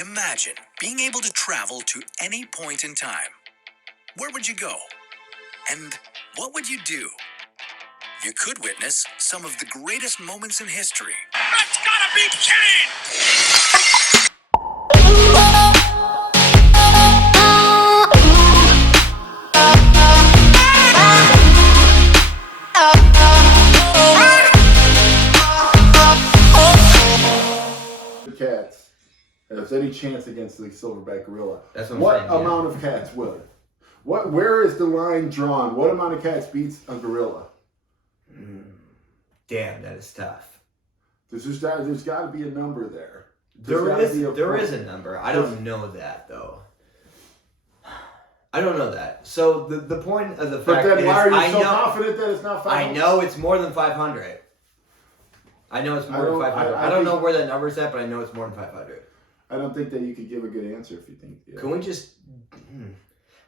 Imagine being able to travel to any point in time. Where would you go? And what would you do? You could witness some of the greatest moments in history. That's gotta be kidding! Cats has any chance against the silverback gorilla. That's what what I'm saying, amount of cats would? Where is the line drawn? What amount of cats beats a gorilla? Damn, that is tough. There's got to be a number there. There is a number. I don't know that though. I don't know that. So the point of the fact is, why are you so confident that it's not 500? I know it's more than 500. I know it's more than 500. I don't know where that number's at, but I know it's more than 500. I don't think that you could give a good answer if you think. Yeah. Can we just?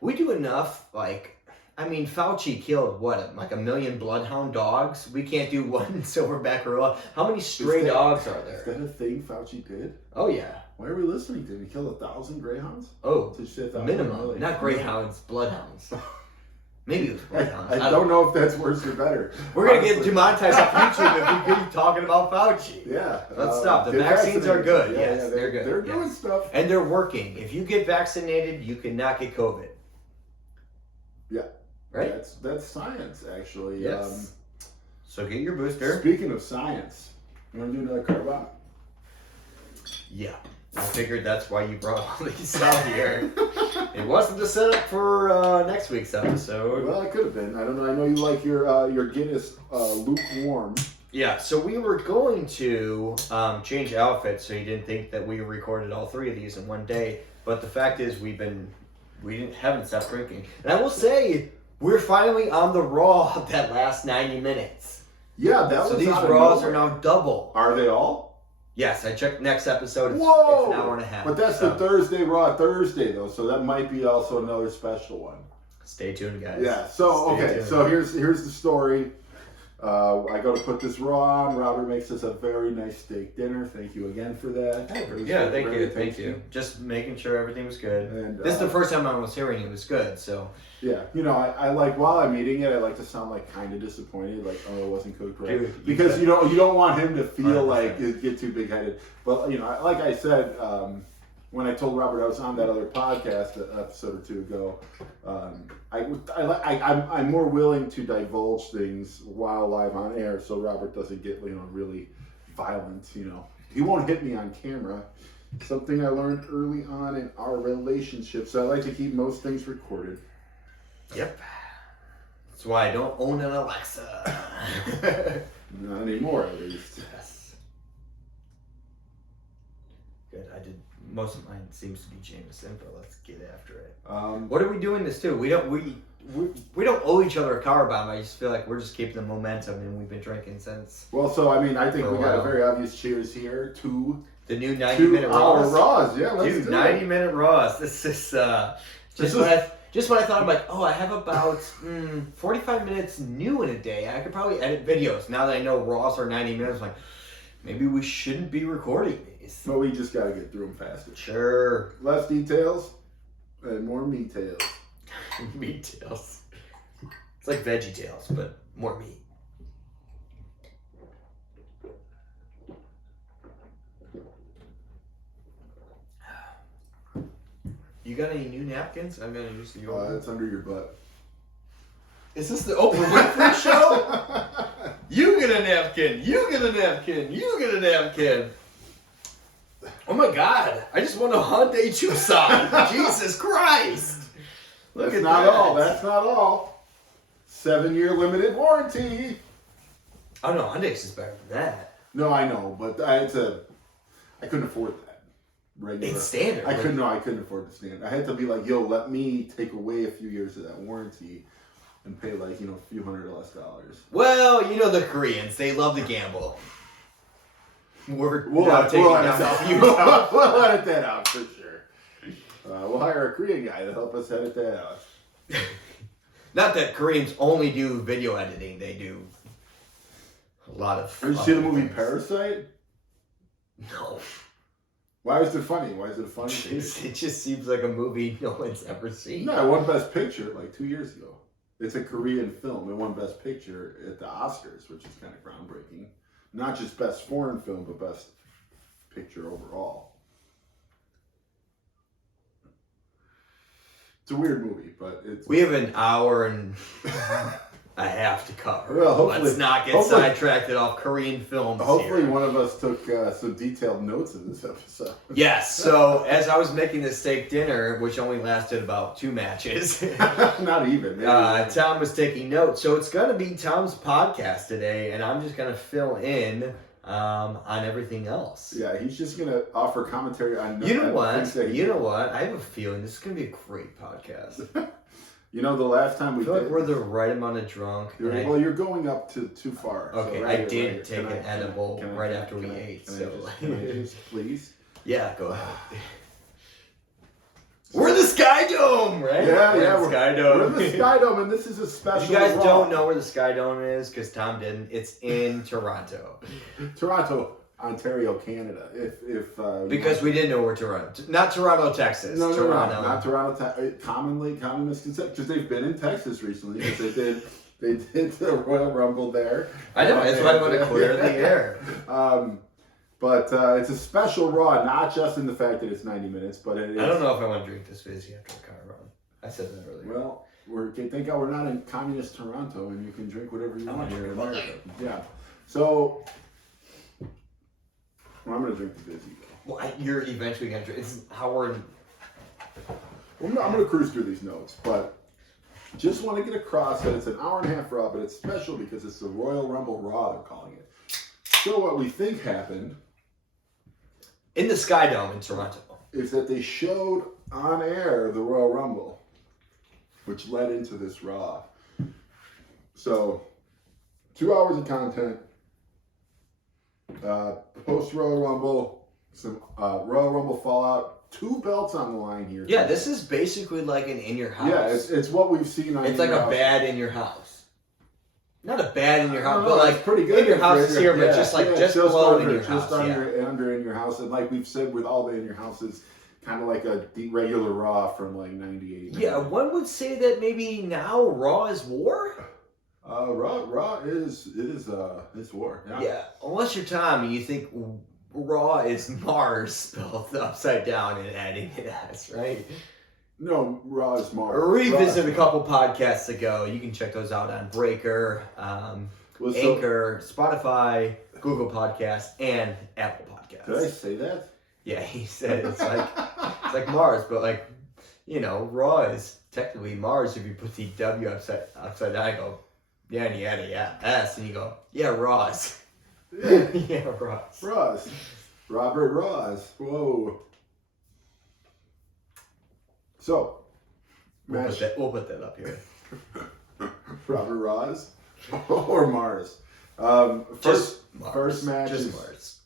We do enough. Fauci killed what, like 1 million bloodhound dogs. We can't do one silverback gorilla. How many stray dogs are there? Is that a thing Fauci did? Oh yeah. Why are we listening to him? He killed 1,000 greyhounds? Oh, to minimum. Not greyhounds, bloodhounds. Maybe it was bloodhounds. I don't know if that's worse or better. We're going to get demonetized off YouTube if we keep talking about Fauci. Yeah. Let's stop. The vaccines are good. Yeah, yes, they're good. They're doing stuff. And they're working. If you get vaccinated, you cannot get COVID. Yeah. Right? That's science, actually. Yes. So get your booster. Speaking of science, you want to do another Carbon? Yeah. I figured that's why you brought all these out here. It wasn't the setup for next week's episode. Well, it could have been. I don't know. I know you like your Guinness lukewarm. Yeah, so we were going to change outfits so you didn't think that we recorded all three of these in one day. But the fact is haven't stopped drinking. And I will say, we're finally on the raw of that last 90 minutes. Yeah, that was so these raws are now double. Are they all? Yes, I checked next episode. It's Whoa! an hour and a half. But that's the Thursday Raw Thursday, though, so that might be also another special one. Stay tuned, guys. Yeah, so, so here's the story. I go to put this raw on. Robert makes us a very nice steak dinner. Thank you again for that. Yeah, thank you. Just making sure everything was good. And, this is the first time I was hearing it was good, so. Yeah, I like, while I'm eating it, I like to sound like kind of disappointed, like, oh, it wasn't cooked right. Dude, because you don't want him to feel 100%. Like get too big headed. But like I said, when I told Robert I was on that other podcast an episode or two ago, I'm more willing to divulge things while live on air, so Robert doesn't get really violent. He won't hit me on camera. Something I learned early on in our relationship. So I like to keep most things recorded. Yep. That's why I don't own an Alexa. Not anymore, at least. Yes. Good. I did. Most of mine seems to be Jameson, but let's get after it. What are we doing this to? We don't owe each other a car bomb. I just feel like we're just keeping the momentum, and we've been drinking since. Well, so I think we got a very obvious cheers here to the new 90-minute Raws. Raws. Yeah, let's do 90-minute Raws. This is just when I thought, I'm like, oh, I have about 45 minutes new in a day. I could probably edit videos. Now that I know Raws are 90 minutes, I'm like, maybe we shouldn't be recording these. But we just got to get through them faster. Sure. Less details and more meat tails. Meat tails. It's like Veggie Tales, but more meat. You got any new napkins? I'm gonna use the old. It's under your butt. Is this the Oprah Winfrey show? You get a napkin. You get a napkin. You get a napkin. Oh my God! I just won a Hyundai Tucson. Jesus Christ! Look at that. That's not all. 7-year limited warranty. Oh no, Hyundai's is better than that. No, I know, but I couldn't afford that. Regular. It's standard. I couldn't afford the standard. I had to be like, yo, let me take away a few years of that warranty and pay like, a few $100 less. Well, the Koreans, they love to gamble. We'll edit that out for sure. We'll hire a Korean guy to help us edit that out. Not that Koreans only do video editing; they do a lot of. Did you see the movie Parasite? No. Why is it funny? Why is it a funny thing? It just seems like a movie no one's ever seen. No, it won Best Picture like 2 years ago. It's a Korean film. It won Best Picture at the Oscars, which is kind of groundbreaking. Not just Best Foreign Film, but Best Picture overall. It's a weird movie, but it's... We have an hour and a half to cover. Well, hopefully- Let's not get hopefully- sidetracked off Korean films Hopefully here. one of us took some detailed notes in this episode. Yes, so as I was making the steak dinner, which only lasted about 2 matches, Not even. Maybe. Tom was taking notes. So it's going to be Tom's podcast today, and I'm just going to fill in on everything else. Yeah, he's just going to offer commentary on... You know on what? things that he You know did. what? I have a feeling this is going to be a great podcast. You know, the last time I we feel did... like we're the right amount of drunk. and I- Well, you're going up to too far. Okay, so I did take Can an edible can right after we ate, Can so- can I just please? Yeah, go ahead. We're the Sky Dome, right? Yeah, we're yeah, the Sky Dome. We're the Sky Dome, and this is a special. If you guys Raw. don't know where the Sky Dome is, because Tom didn't, it's in Toronto. Toronto, Ontario, Canada. If Because we didn't know where Toronto, not Toronto, Texas. no, Toronto. not Toronto. Common misconception because they've been in Texas recently. Because they did the Royal Rumble there. I know. That's why I want to clear the air. But it's a special Raw, not just in the fact that it's 90 minutes, but it is. I don't know if I want to drink this fizzy after a car run. I said that earlier. Well, thank God we're not in communist Toronto, and you can drink whatever you want here in America. Yeah. So, well, I'm gonna drink the fizzy. Well, you're eventually going to drink. It's Howard. Well, I'm gonna cruise through these notes, but just want to get across that it's an hour and a half Raw, but it's special because it's the Royal Rumble Raw. They're calling it. So what we think happened In the Sky Dome in Toronto. is that they showed on air the Royal Rumble, which led into this Raw. So, 2 hours of content, post Royal Rumble, some Royal Rumble fallout, 2 belts on the line here. Yeah, this is basically like an in your house. Yeah, it's what we've seen on. It's like In Your a House. bad in your house. Not a bad in your house, No, but like it's pretty good in your house is for- here, but yeah, just like yeah, just below under, in your just house. under in your house, and like we've said with all the in your houses, kind of like a regular Raw from like '98. Yeah, one would say that maybe now Raw is war. Raw is war. Yeah, unless you're Tom and you think Raw is Mars spelled upside down and adding an S, right? No, Raw is Mars. Revisit a couple podcasts ago. You can check those out on Breaker, Well, so- Anchor, Spotify, Google Podcasts, and Apple Did I Podcasts. say that? Yeah, he said it's like Mars, but like, you know, Raw is technically Mars if you put the W upside down. I go, yeah, and you add a S, and you go, yeah, Ross. Yeah, Ross. Ross. Robert Ross. Whoa. So, We'll match put that up here. Robert Ross or Mars. Just Mars. First match Just is- Mars.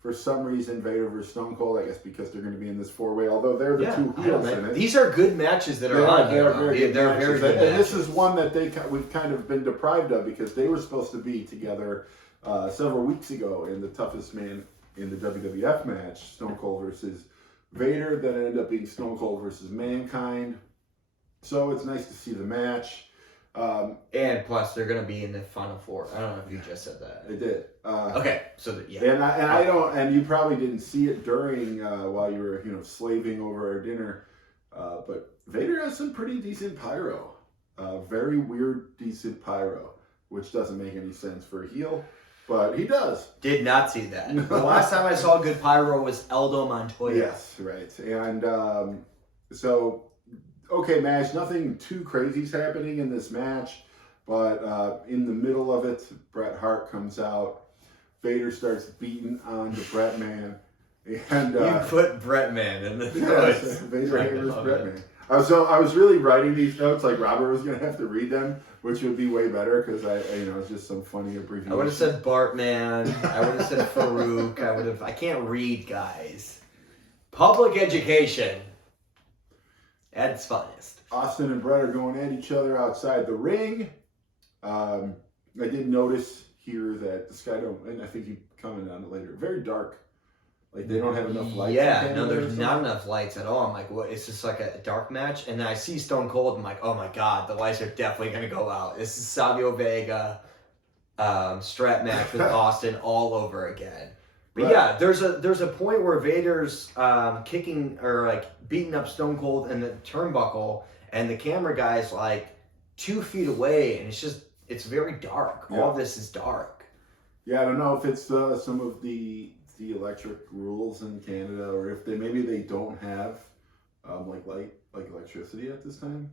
For some reason, Vader versus Stone Cold. I guess because they're going to be in this 4-way. Although they're the Yeah, two I don't heels know. in it. These are good matches that are on here. very good They're matches. very good And this matches. is one that we've kind of been deprived of because they were supposed to be together several weeks ago in the toughest man in the WWF match, Stone Cold versus Vader. That ended up being Stone Cold versus Mankind. So it's nice to see the match. And plus, they're going to be in the Final Four. I don't know if you just said that. It did. Okay, so yeah. And you probably didn't see it during while you were slaving over our dinner, but Vader has some pretty decent pyro, very weird decent pyro, which doesn't make any sense for a heel, but he does. Did not see that. No. The last time I saw good pyro was Aldo Montoya. Yes, right, and so okay, match. Nothing too crazy's happening in this match, but in the middle of it, Bret Hart comes out. Vader starts beating on the Bret Man, and You put Bret Man in the yes, notes. Vader I hammers love Bret it. Man. I was really writing these notes like Robert was gonna have to read them, which would be way better because it's just some funny abbreviation. I would have said Bartman. I would have said Farouk. I can't read, guys. Public education at its finest. Austin and Bret are going at each other outside the ring. I did notice here that the Sky Dome, and I think you commented on it later, very dark. Like they don't have enough lights. Yeah, in no, Canada or there's not something? enough lights at all. I'm like, what? It's just like a dark match, and then I see Stone Cold. I'm like, oh my god, the lights are definitely gonna go out. This is Savio Vega, strap match with Austin all over again. But Right. yeah, there's a point where Vader's kicking or like beating up Stone Cold in the turnbuckle, and the camera guy's like 2 feet away, and it's very dark. Yeah. All of this is dark. Yeah, I don't know if it's some of the electric rules in Canada, or if maybe they don't have like electricity at this time.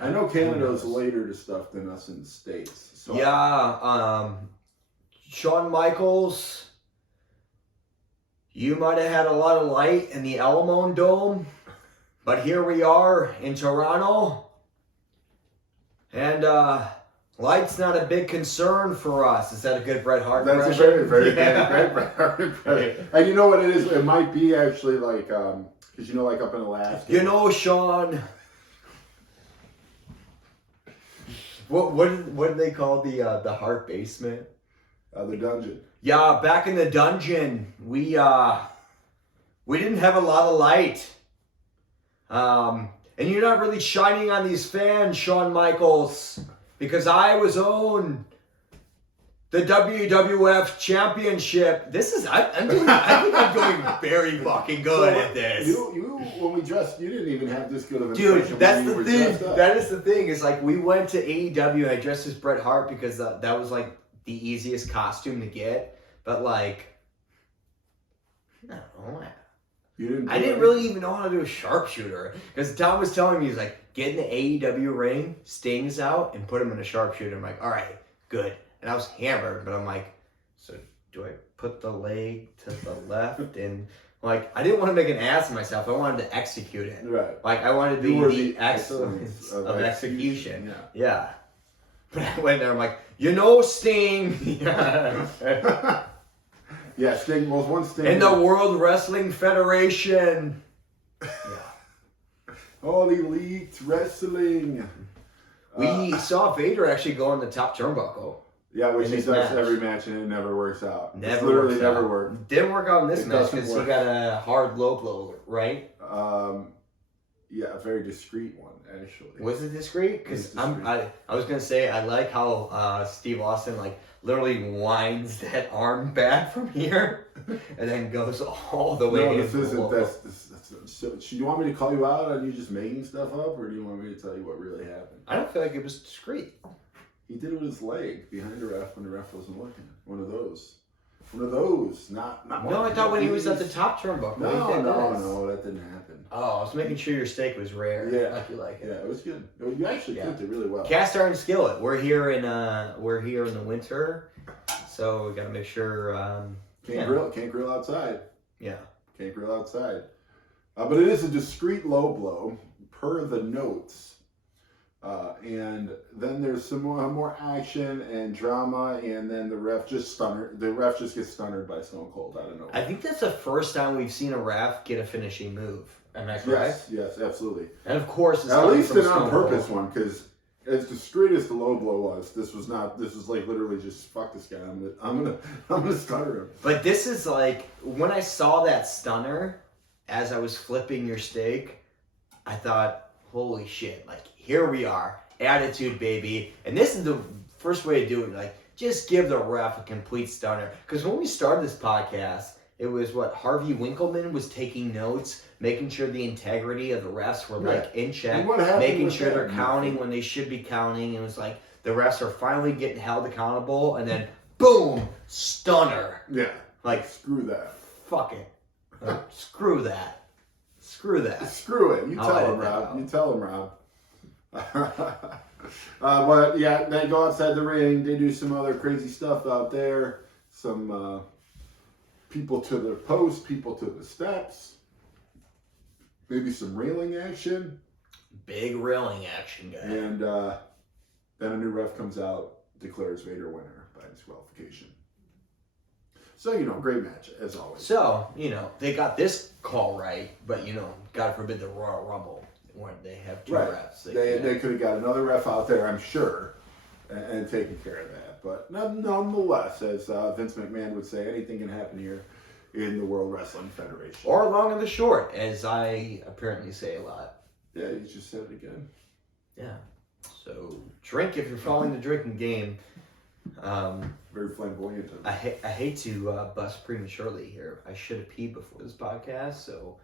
I know Canada's later to stuff than us in the States. So Yeah, Shawn Michaels, you might have had a lot of light in the Alamo Dome, but here we are in Toronto, and light's not a big concern for us. Is that a good Bret Hart that's a impression? very Yeah. great Bret Hart impression. And you know what it is? It might be actually like because like up in Alaska. You know, Sean. What did they call the Hart basement? The dungeon. Yeah, back in the dungeon, we didn't have a lot of light. And you're not really shining on these fans, Shawn Michaels, because I was on the WWF Championship. I think I'm doing very fucking good at this. You when we dressed, you didn't even have this good of an impression. Dude, that's when you the were thing. dressed up. That is the thing. Is like we went to AEW and I dressed as Bret Hart because that was like the easiest costume to get. But like, I don't know. I didn't really even know how to do a sharpshooter because Tom was telling me, he's like, get in the AEW ring, Sting's out, and put him in a sharpshooter. I'm like, all right, good. And I was hammered, but I'm like, so do I put the leg to the left? And like, I didn't want to make an ass of myself. I wanted to execute it. Right. Like, I wanted to You were be the excellence of execution. Yeah. Yeah. But I went there, I'm like, you know, Sting. Yeah, Sting was one Sting. In the World Wrestling Federation. Yeah. All Elite Wrestling. We saw Vader actually go on the top turnbuckle. Yeah, which in he this does match. every match and it never works out. It's Never literally works never out. worked. Didn't work out in this It match doesn't because he work. got a hard low blow, right? Yeah, a very discreet one actually. Was it discreet? Because It was discreet. I was gonna say I like how Steve Austin like literally winds that arm back from here and then goes all the way. No, in this isn't. below. That's so, do you want me to call you out on you just making stuff up, or do you want me to tell you what really happened? I don't feel like it was discreet. He did it with his leg behind the ref when the ref wasn't looking. One of those. Not one. No, I thought when he was at the top turnbuckle. No, he did this. no, that didn't happen. Oh, I was making sure your steak was rare. Yeah. Like you like it. Yeah, it was good. You actually Yeah. cooked it really well. Cast iron skillet. We're here in the winter, so we gotta make sure. Can't grill outside. Yeah. Can't grill outside. But it is a discreet low blow per the notes. And then there's some more action and drama, and then the ref just gets stunnered by Stone Cold. I don't know. I think that's the first time we've seen a ref get a finishing move. Am I correct? Yes, absolutely. And of course, it's At coming least from an on Stone purpose Cold. one, because as discreet as the low blow was, this was like literally just fuck this guy. I'm gonna stunner him. But this is like when I saw that stunner as I was flipping your steak, I thought, holy shit! Like here we are, attitude baby, and this is the first way to do it. Like just give the ref a complete stunner. Because when we started this podcast, it was what Harvey Winkleman was taking notes, making sure the integrity of the refs were like in check, And what happened making with sure they're that? counting when they should be counting. It was like the refs are finally getting held accountable, and then boom, stunner. Yeah. Like Screw that. fuck it, like, screw that, screw that. Screw it. You I'll tell edit him, that Rob. out. You tell him, Rob. But yeah, they go outside the ring. They do some other crazy stuff out there. Some people to the post, people to the steps. Maybe some railing action. Big railing action, guy. And then a new ref comes out, declares Vader winner by disqualification. So, great match, as always. So they got this call right, but God forbid the Royal Rumble when they have two Right. refs. They could have got another ref out there, I'm sure, and taken care of that. But nonetheless, as Vince McMahon would say, anything can happen here. in the World Wrestling Federation. Or long and the short, as I apparently say a lot. Yeah, you just said it again. Yeah. So drink if you're following the drinking game. Very flamboyant. I hate to bust prematurely here. I should have peed before this podcast, so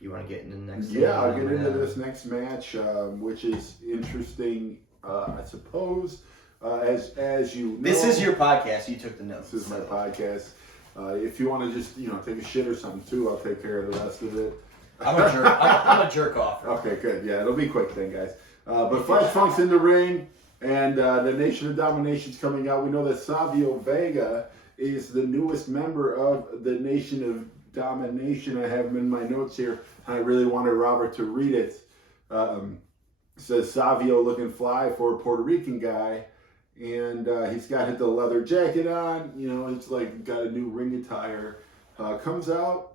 you want to get into the next thing? Yeah, I'll get into this next match, which is interesting, I suppose. As you know, This is your podcast. You took the notes. This is my podcast. If you want to just take a shit or something too, I'll take care of the rest of it. I'm a jerk. I'm a jerk off. Okay, good. Yeah, it'll be quick then, guys. But Flash Funk's in the ring, and the Nation of Domination's coming out. We know that Savio Vega is the newest member of the Nation of Domination. I have him in my notes here. I really wanted Robert to read it. Says Savio looking fly for a Puerto Rican guy. And he's got the leather jacket on. It's like got a new ring attire. Comes out.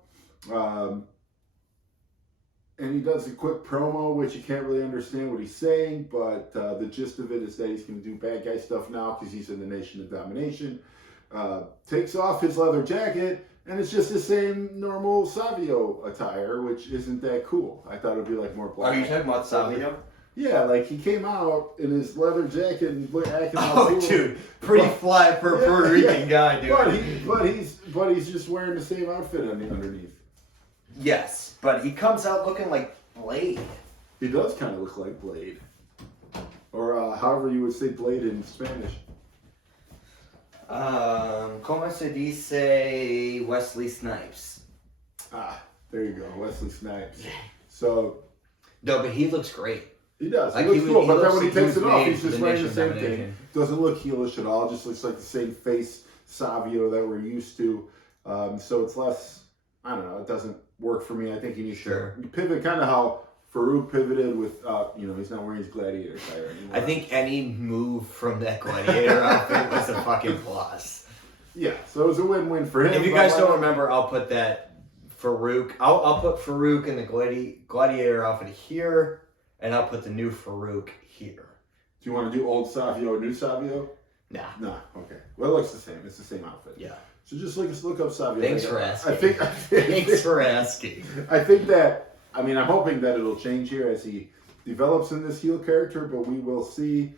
And he does a quick promo, which you can't really understand what he's saying, but the gist of it is that he's going to do bad guy stuff now because he's in the Nation of Domination. Takes off his leather jacket, and it's just the same normal Savio attire, which isn't that cool. I thought it would be like more black. Are you talking about Savio? Yeah, like he came out in his leather jacket and acting all Oh, cool. dude, pretty fly for a Puerto Rican guy, dude. But he's just wearing the same outfit underneath. Yes, but he comes out looking like Blade. He does kind of look like Blade, or however you would say Blade in Spanish. Como se dice Wesley Snipes? Ah, there you go, Wesley Snipes. So No, but he looks great. he does. Like, He looks cool, but then when he takes was it off, made he's for just the wearing the Nation same of thing. Domination. Doesn't look heelish at all. Just looks like the same face Savio that we're used to. So it's less. I don't know. It doesn't work for me. I think he needs to pivot, kind of how Farouk pivoted with. He's not wearing his gladiator attire anymore. I think any move from that gladiator outfit was a fucking plus. Yeah, so it was a win-win for him. If you guys don't remember, I'll put that Farouk. I'll put Farouk in the gladiator outfit here, and I'll put the new Farouk here. Do you want to do old Savio or new Savio? Nah. Nah. Okay. Well, it looks the same. It's the same outfit. Yeah. So just look up Savio. Thanks for asking. I think. Thanks for asking. I think that. I mean, I'm hoping that it'll change here as he develops in this heel character, but we will see.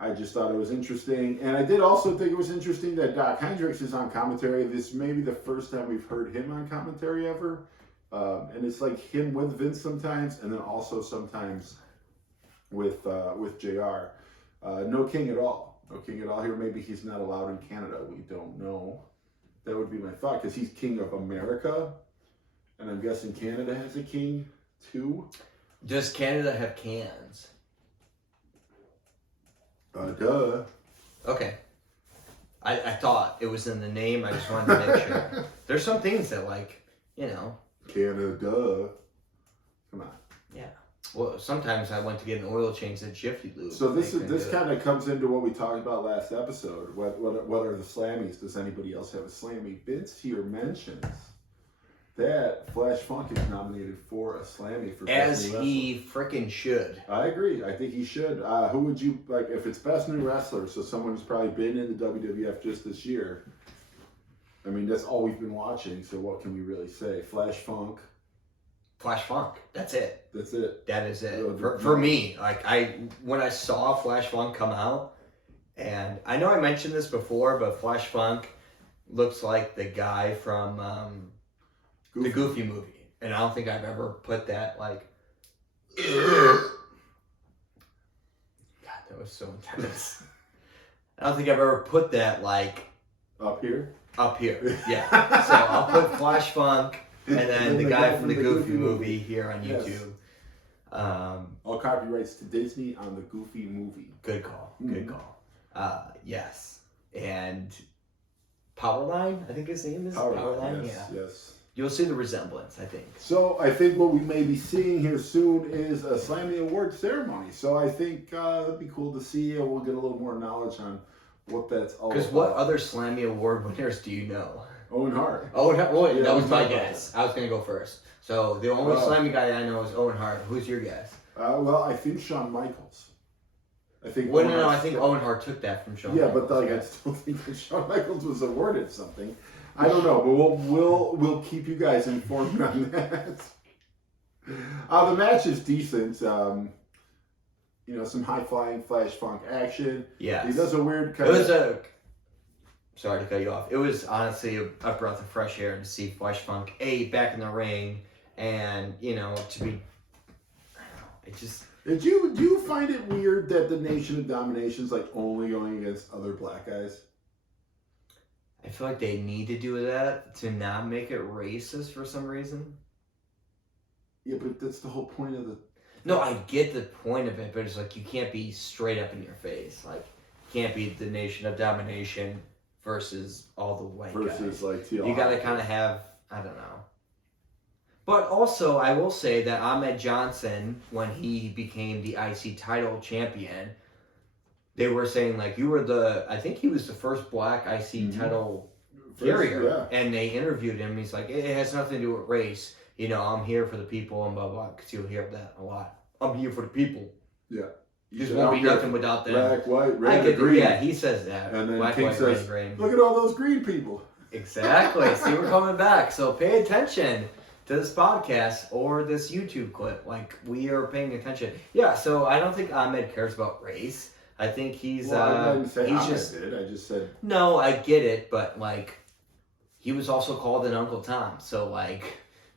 I just thought it was interesting, and I did also think it was interesting that Doc Hendricks is on commentary. This may be the first time we've heard him on commentary ever, and it's like him with Vince sometimes, and then also sometimes with JR. No King at all. No King at all here. Maybe he's not allowed in Canada. We don't know. That would be my thought, because he's King of America, and I'm guessing Canada has a king too. Does Canada have cans? Duh. Okay. I thought it was in the name. I just wanted to make sure. There's some things that, Canada. Come on. Yeah. Well, sometimes I went to get an oil change at Jiffy Lube. So this kind of comes into what we talked about last episode. What are the Slammies? Does anybody else have a Slammy? Vince here mentions that Flash Funk is nominated for a Slammy for As Best New he frickin' should. Wrestler. I agree. I think he should. Who would you like if it's Best New Wrestler? So someone who's probably been in the WWF just this year. I mean, that's all we've been watching. So what can we really say? Flash Funk. Flash Funk. That's it. That's it. That is it. For me, when I saw Flash Funk come out, and I know I mentioned this before, but Flash Funk looks like the guy from the Goofy movie, and I don't think I've ever put that God, that was so intense. I don't think I've ever put that up here. Yeah. So I'll put Flash Funk. And then the guy from the Goofy movie here on YouTube. Yes. All copyrights to Disney on the Goofy movie. Good call. Good call. Yes. And Powerline, I think his name is Powerline. Yes. You'll see the resemblance, I think. So I think what we may be seeing here soon is a Slammy Award ceremony. So I think it'd be cool to see. We'll get a little more knowledge on what that's all about. Because what other Slammy Award winners do you know? Owen Hart. That was my talking guess. I was going to go first. So the only Slammy guy I know is Owen Hart. Who's your guess? Well, I think Shawn Michaels. I think. I think Owen Hart took that from Shawn. Yeah, Michaels. but I still think that Shawn Michaels was awarded something. I don't know, but we'll keep you guys informed on that. The match is decent. Some high flying Flash Funk action. Yeah. He does a weird It was sorry to cut you off. It was honestly a breath of fresh air to see Flash Funk back in the ring, and to be. I don't know. It just. Do you find it weird that the Nation of Domination is like only going against other black guys? I feel like they need to do that to not make it racist for some reason. Yeah, but that's the whole point of the. No, I get the point of it, but it's like you can't be straight up in your face. Like, you can't be the Nation of Domination versus all the white guys. Versus like TL. You gotta kind of have, I don't know. But also, I will say that Ahmed Johnson, when he became the IC title champion, they were saying like I think he was the first black IC title carrier, and they interviewed him. He's like, it has nothing to do with race. I'm here for the people and blah blah. Because you'll hear that a lot. I'm here for the people. Yeah. There won't be nothing without them. Black, white, red, and green. Yeah, he says that. And then Black, King white, says, red, green. "Look at all those green people." Exactly. See, we're coming back. So pay attention to this podcast or this YouTube clip. Like, we are paying attention. Yeah, so I don't think Ahmed cares about race. I think he's I didn't say he's Ahmed just did. I just said no. I get it, but like, he was also called an Uncle Tom. So like,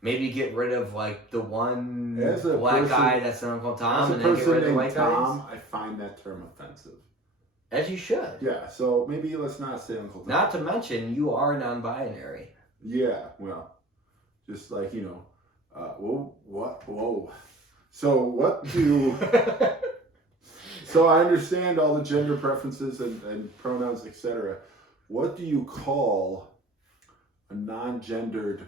maybe get rid of like the one black guy that's an Uncle Tom, and then get rid of the white Tom, guys. I find that term offensive. As you should. Yeah, so maybe let's not say Uncle Tom. Not to mention, you are non-binary. Yeah, well, just like whoa. So what do? So I understand all the gender preferences and pronouns, etc. What do you call a non-gendered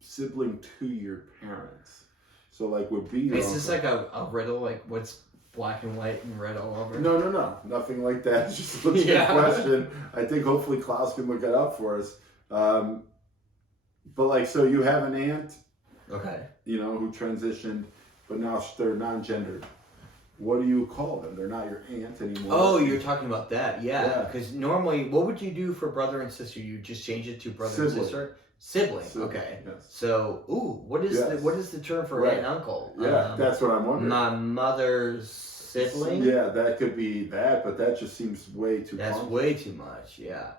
sibling to your parents? So like would be. Is this like a riddle? Like what's black and white and red all over? No, nothing like that. It's just a legit question. I think hopefully Klaus can look it up for us. But like, so you have an aunt, okay, who transitioned, but now they're non-gendered. What do you call them? They're not your aunt anymore. Oh, you're talking about that, yeah. Because normally, what would you do for brother and sister? You just change it to brother and sister. Sibling. Okay. Yes. So, what is the term for aunt and uncle? Yeah, that's what I'm wondering. My mother's sibling. Yeah, that could be that, but that just seems way too. That's clunky. way too much. Yeah.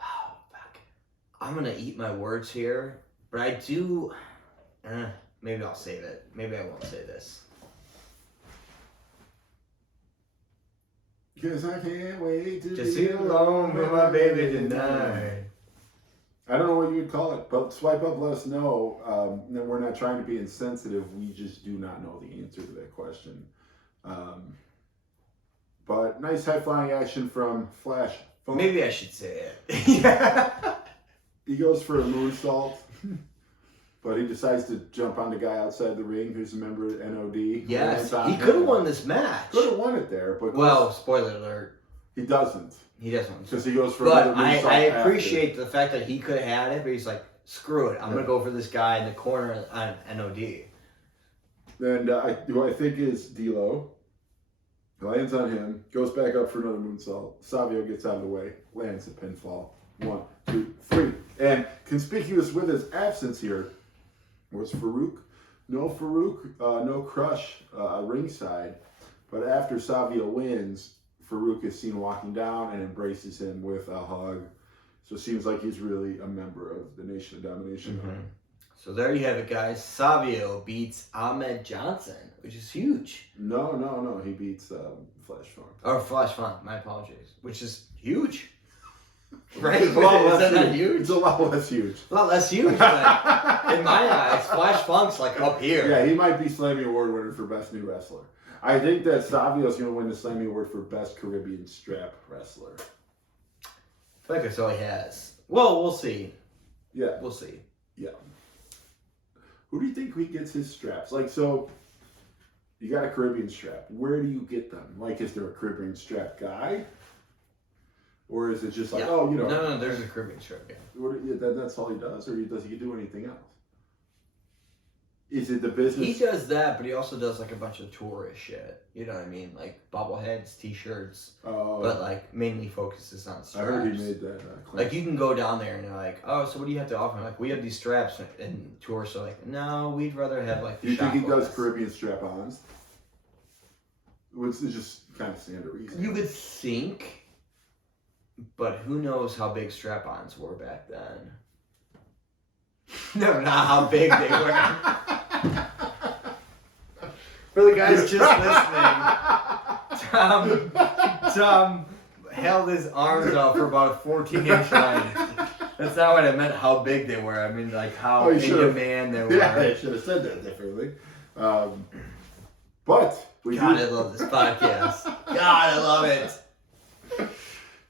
Oh, fuck. I'm gonna eat my words here, but I do. Maybe I'll save it. Maybe I won't say this. Cause I can't wait to see you alone with my baby tonight. I don't know what you would call it, but swipe up, let us know. And we're not trying to be insensitive. We just do not know the answer to that question. But nice high flying action from Flash. Maybe I should say it. Yeah. He goes for a moonsault, but he decides to jump on the guy outside the ring who's a member of NOD. Yes, he could have won this match. Could have won it there, but spoiler alert. He doesn't. He doesn't. Because he goes for another moonsault. I appreciate the fact that he could have had it, but he's like, screw it. I'm going to go for this guy in the corner on NOD. And who I think is D'Lo. Lands on him. Goes back up for another moonsault. Savio gets out of the way. Lands a pinfall. 1, 2, 3. And conspicuous with his absence here was Farouk. No Farouk, no Crush ringside. But after Savio wins, Farouk is seen walking down and embraces him with a hug. So it seems like he's really a member of the Nation of Domination. Mm-hmm. So there you have it, guys. Savio beats Ahmed Johnson, which is huge. No. He beats Flash Funk. Or Flash Funk, my apologies. Which is huge. Right? It's a lot less Is that not huge. huge? It's a lot less huge. A lot less huge, but in my eyes, Flash Funk's like up here. Yeah, he might be Slammy Award winner for Best New Wrestler. I think that Savio's going to win the Slammy Award for Best Caribbean Strap Wrestler. I feel like that's all he has. Well, we'll see. Yeah. We'll see. Yeah. Who do you think he gets his straps? Like, so, you got a Caribbean strap. Where do you get them? Like, is there a Caribbean strap guy? Or is it just like, No, there's a Caribbean strap guy. That's all he does? Or does he do anything else? Is it the business? He does that, but he also does like a bunch of tourist shit. You know what I mean? Like bobbleheads, T-shirts, but like mainly focuses on I straps. heard he made that. Like you can go down there and they're like, oh, so what do you have to offer? Like we have these straps, and tourists are like, no, we'd rather have like. Do you think he does shot Caribbean strap-ons? Which is just kind of standard reason. You would think, but who knows how big strap-ons were back then? No, not how big they were. For the guys just listening, Tom held his arms out for about a 14-inch line. That's not what I meant. How big they were. I mean, like how in demand they were. Yeah, I should have said that differently. But we God, do. I love this podcast. God, I love it.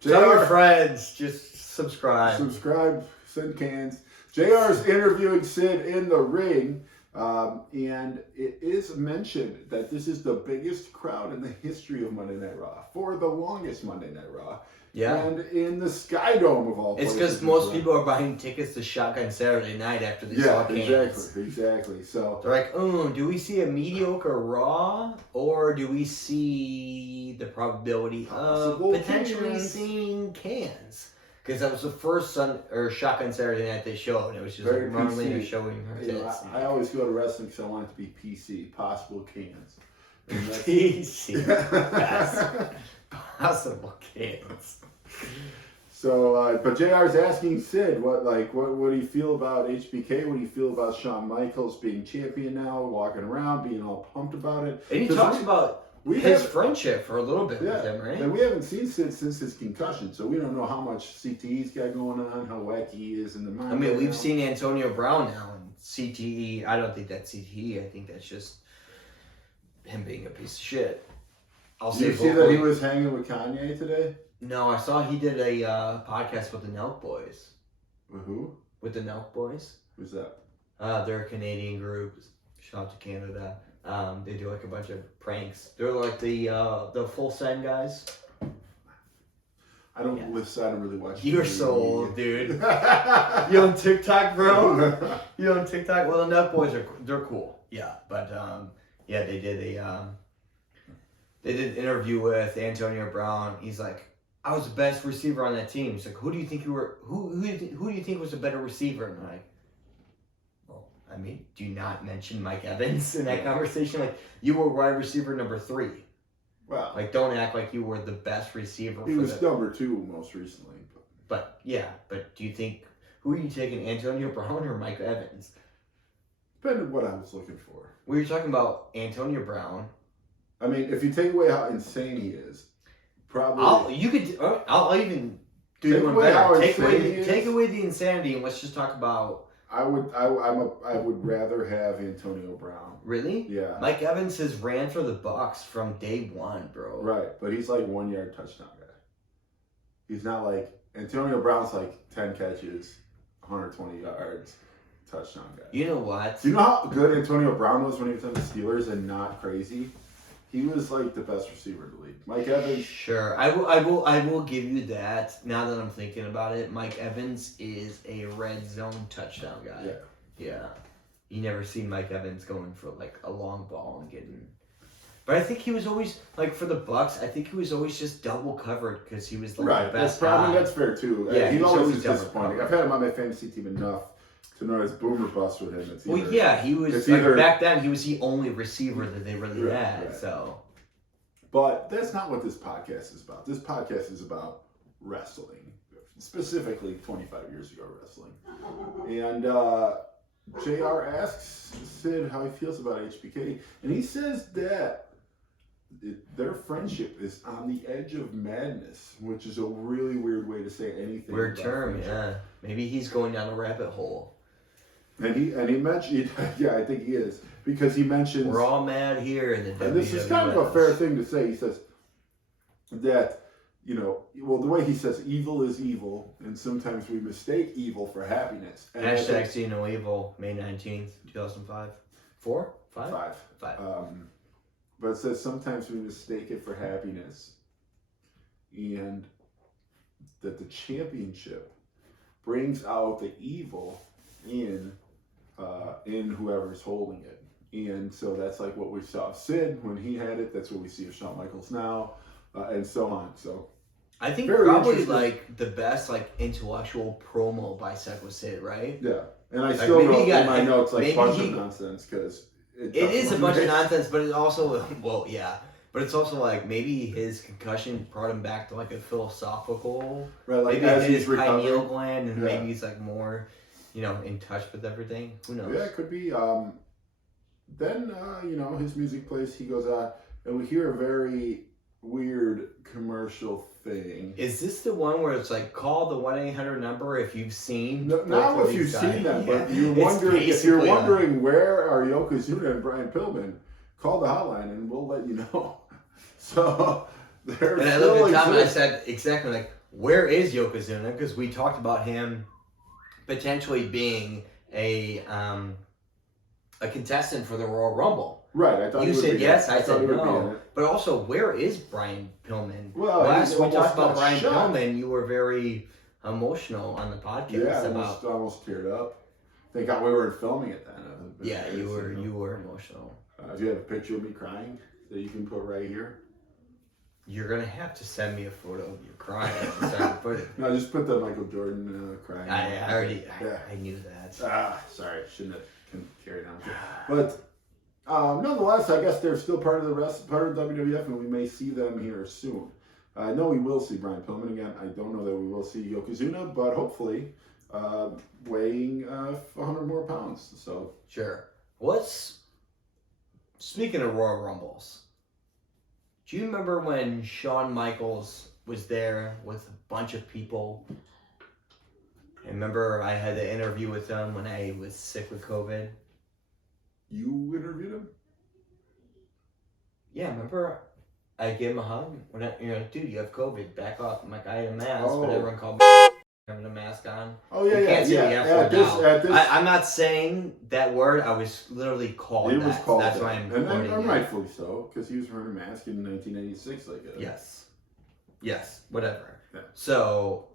JR, Tell your friends. Just subscribe. Subscribe, send cans. JR's interviewing Sid in the ring, and it is mentioned that this is the biggest crowd in the history of Monday Night Raw for the longest Monday Night Raw. Yeah. And in the Sky Dome of all It's places. because most people are buying tickets to Shotgun Saturday Night after they saw cans. Exactly. So They're like, oh, do we see a mediocre Raw, or do we see the probability of Possible potentially cans. seeing cans? Because that was the first Shotgun Saturday Night they showed. It was just Very like Marlena PC. showing her you know, tits. I always go to wrestling because I want it to be PC, possible cans. And that's- PC. Yes. Possible cans. So, but JR's asking Sid, what do you feel about HBK? What do you feel about Shawn Michaels being champion now, walking around, being all pumped about it? And he 'Cause talks about we his have- friendship for a little bit with him, right? And we haven't seen Sid since his concussion, so we don't know how much CTE's got going on, how wacky he is in the mind. I mean, right we've now. seen Antonio Brown now in CTE. I don't think that's CTE. I think that's just him being a piece of shit. I'll Did say you see that vocally. he was hanging with Kanye today? No, I saw he did a podcast with the Nelk Boys. With who? With the Nelk Boys. Who's that? They're a Canadian group. Shout out to Canada. They do like a bunch of pranks. They're like the Full Send guys. I don't listen. I don't really watch. You're so old, dude. You on TikTok, bro? You on TikTok? Well, the Nelk Boys they're cool. Yeah, but yeah, they did an interview with Antonio Brown. He's like, I was the best receiver on that team. He's like, who do you think you were? Who do you think was a better receiver? And I'm like, well, I mean, do you not mention Mike Evans in that conversation? Like, you were wide receiver number 3. Wow. Like, don't act like you were the best receiver. He was number 2 most recently. But yeah, but do you think who are you taking, Antonio Brown or Mike Evans? Depending on what I was looking for. We were talking about Antonio Brown. I mean, if you take away how insane he is, probably. I'll even do Take one away how better. insane he is. Take away the insanity and let's just talk about. I would rather have Antonio Brown. Really? Yeah. Mike Evans has ran for the Bucks from day one, bro. Right, but he's like 1 yard touchdown guy. He's not like Antonio Brown's like 10 catches, 120 yards, touchdown guy. You know what? Do you know how good Antonio Brown was when he was on the Steelers and not crazy? He was like the best receiver in the league. Mike Evans. Sure, I will give you that. Now that I'm thinking about it, Mike Evans is a red zone touchdown guy. Yeah. Yeah. You never see Mike Evans going for like a long ball and getting. But I think he was always like for the Bucks. I think he was always just double covered because he was like Right, the best that's guy. that's fair too. Yeah, he he's always always is double disappointing. covered. I've had him on my fantasy team enough to know it's boomer bust with him. It's Well, either- yeah, he was it's like either- back then. He was the only receiver that they really Right, had. right. So But that's not what this podcast is about. This podcast is about wrestling, specifically 25 years ago wrestling. And JR asks Sid how he feels about HBK, and he says that their friendship is on the edge of madness, which is a really weird way to say anything. weird about term, friendship. yeah. Maybe he's going down a rabbit hole. And he mentioned, yeah, I think he is, because he mentions. We're all mad here in the And this is kind of a WWF. fair thing to say. He says that, well, the way he says evil is evil, and sometimes we mistake evil for happiness. And I Hashtag think- See No Evil, May 19th, 2005. 4? 5? 5. But it says sometimes we mistake it for happiness, and that the championship brings out the evil in in whoever's holding it. And so that's like what we saw of Sid when he had it. That's what we see of Shawn Michaels now, and so on. So I think very probably interesting. like the best like intellectual promo bicep was Sid, right? yeah, and I Like, still maybe wrote he got- in my notes like maybe bunch he- of nonsense because It is a bunch of nonsense, but it's also well, yeah. But it's also like maybe his concussion brought him back to like a philosophical. Right, like Maybe as his he's pineal recovering. gland, and Yeah. maybe he's like more, in touch with everything. Who knows? Yeah, it could be. Then his music plays. He goes on, and we hear a very weird commercial thing. Is this the one where it's like call the 1-800 number if you've seen? No, both now, of if you've these seen guys? them, Yeah. but you're It's wondering if you're basically a- wondering where are Yokozuna and Brian Pillman, call the hotline and we'll let you know. So they're And I still looked at Tom and I exist. said exactly like, where is Yokozuna? Because we talked about him potentially being a contestant for the Royal Rumble. Right, I thought You he would said be yes, in it. I thought said he would be in no. it. But also, where is Brian Pillman? Well, Last he we almost talked about got Brian shot. Pillman, you were very emotional on the podcast Yeah, about. almost teared up. Thank God we were filming it then. Yeah, you were emotional. Do you have a picture of me crying that you can put right here? You're gonna have to send me a photo of you crying so I can put it. No, just put the Michael Jordan crying. I already Yeah. I knew that. Sorry, shouldn't have carried on. But nonetheless, I guess they're still part of the part of WWF, and we may see them here soon. I know we will see Brian Pillman again. I don't know that we will see Yokozuna, but hopefully weighing 100 more pounds. So Sure. Speaking of Royal Rumbles, do you remember when Shawn Michaels was there with a bunch of people? I remember I had the interview with him when I was sick with COVID. you interviewed him? Yeah, remember I gave him a hug when dude, you have COVID, back off. I'm like, I had a mask, but Oh. everyone called me having a mask on. Oh yeah, You yeah, can't see yeah. the F word now. At this, I'm not saying that word. I was literally called it that. was called That's that. why I'm and quoting it. rightfully so, because he was wearing a mask in 1996, like a, Yes, whatever. Yeah. So,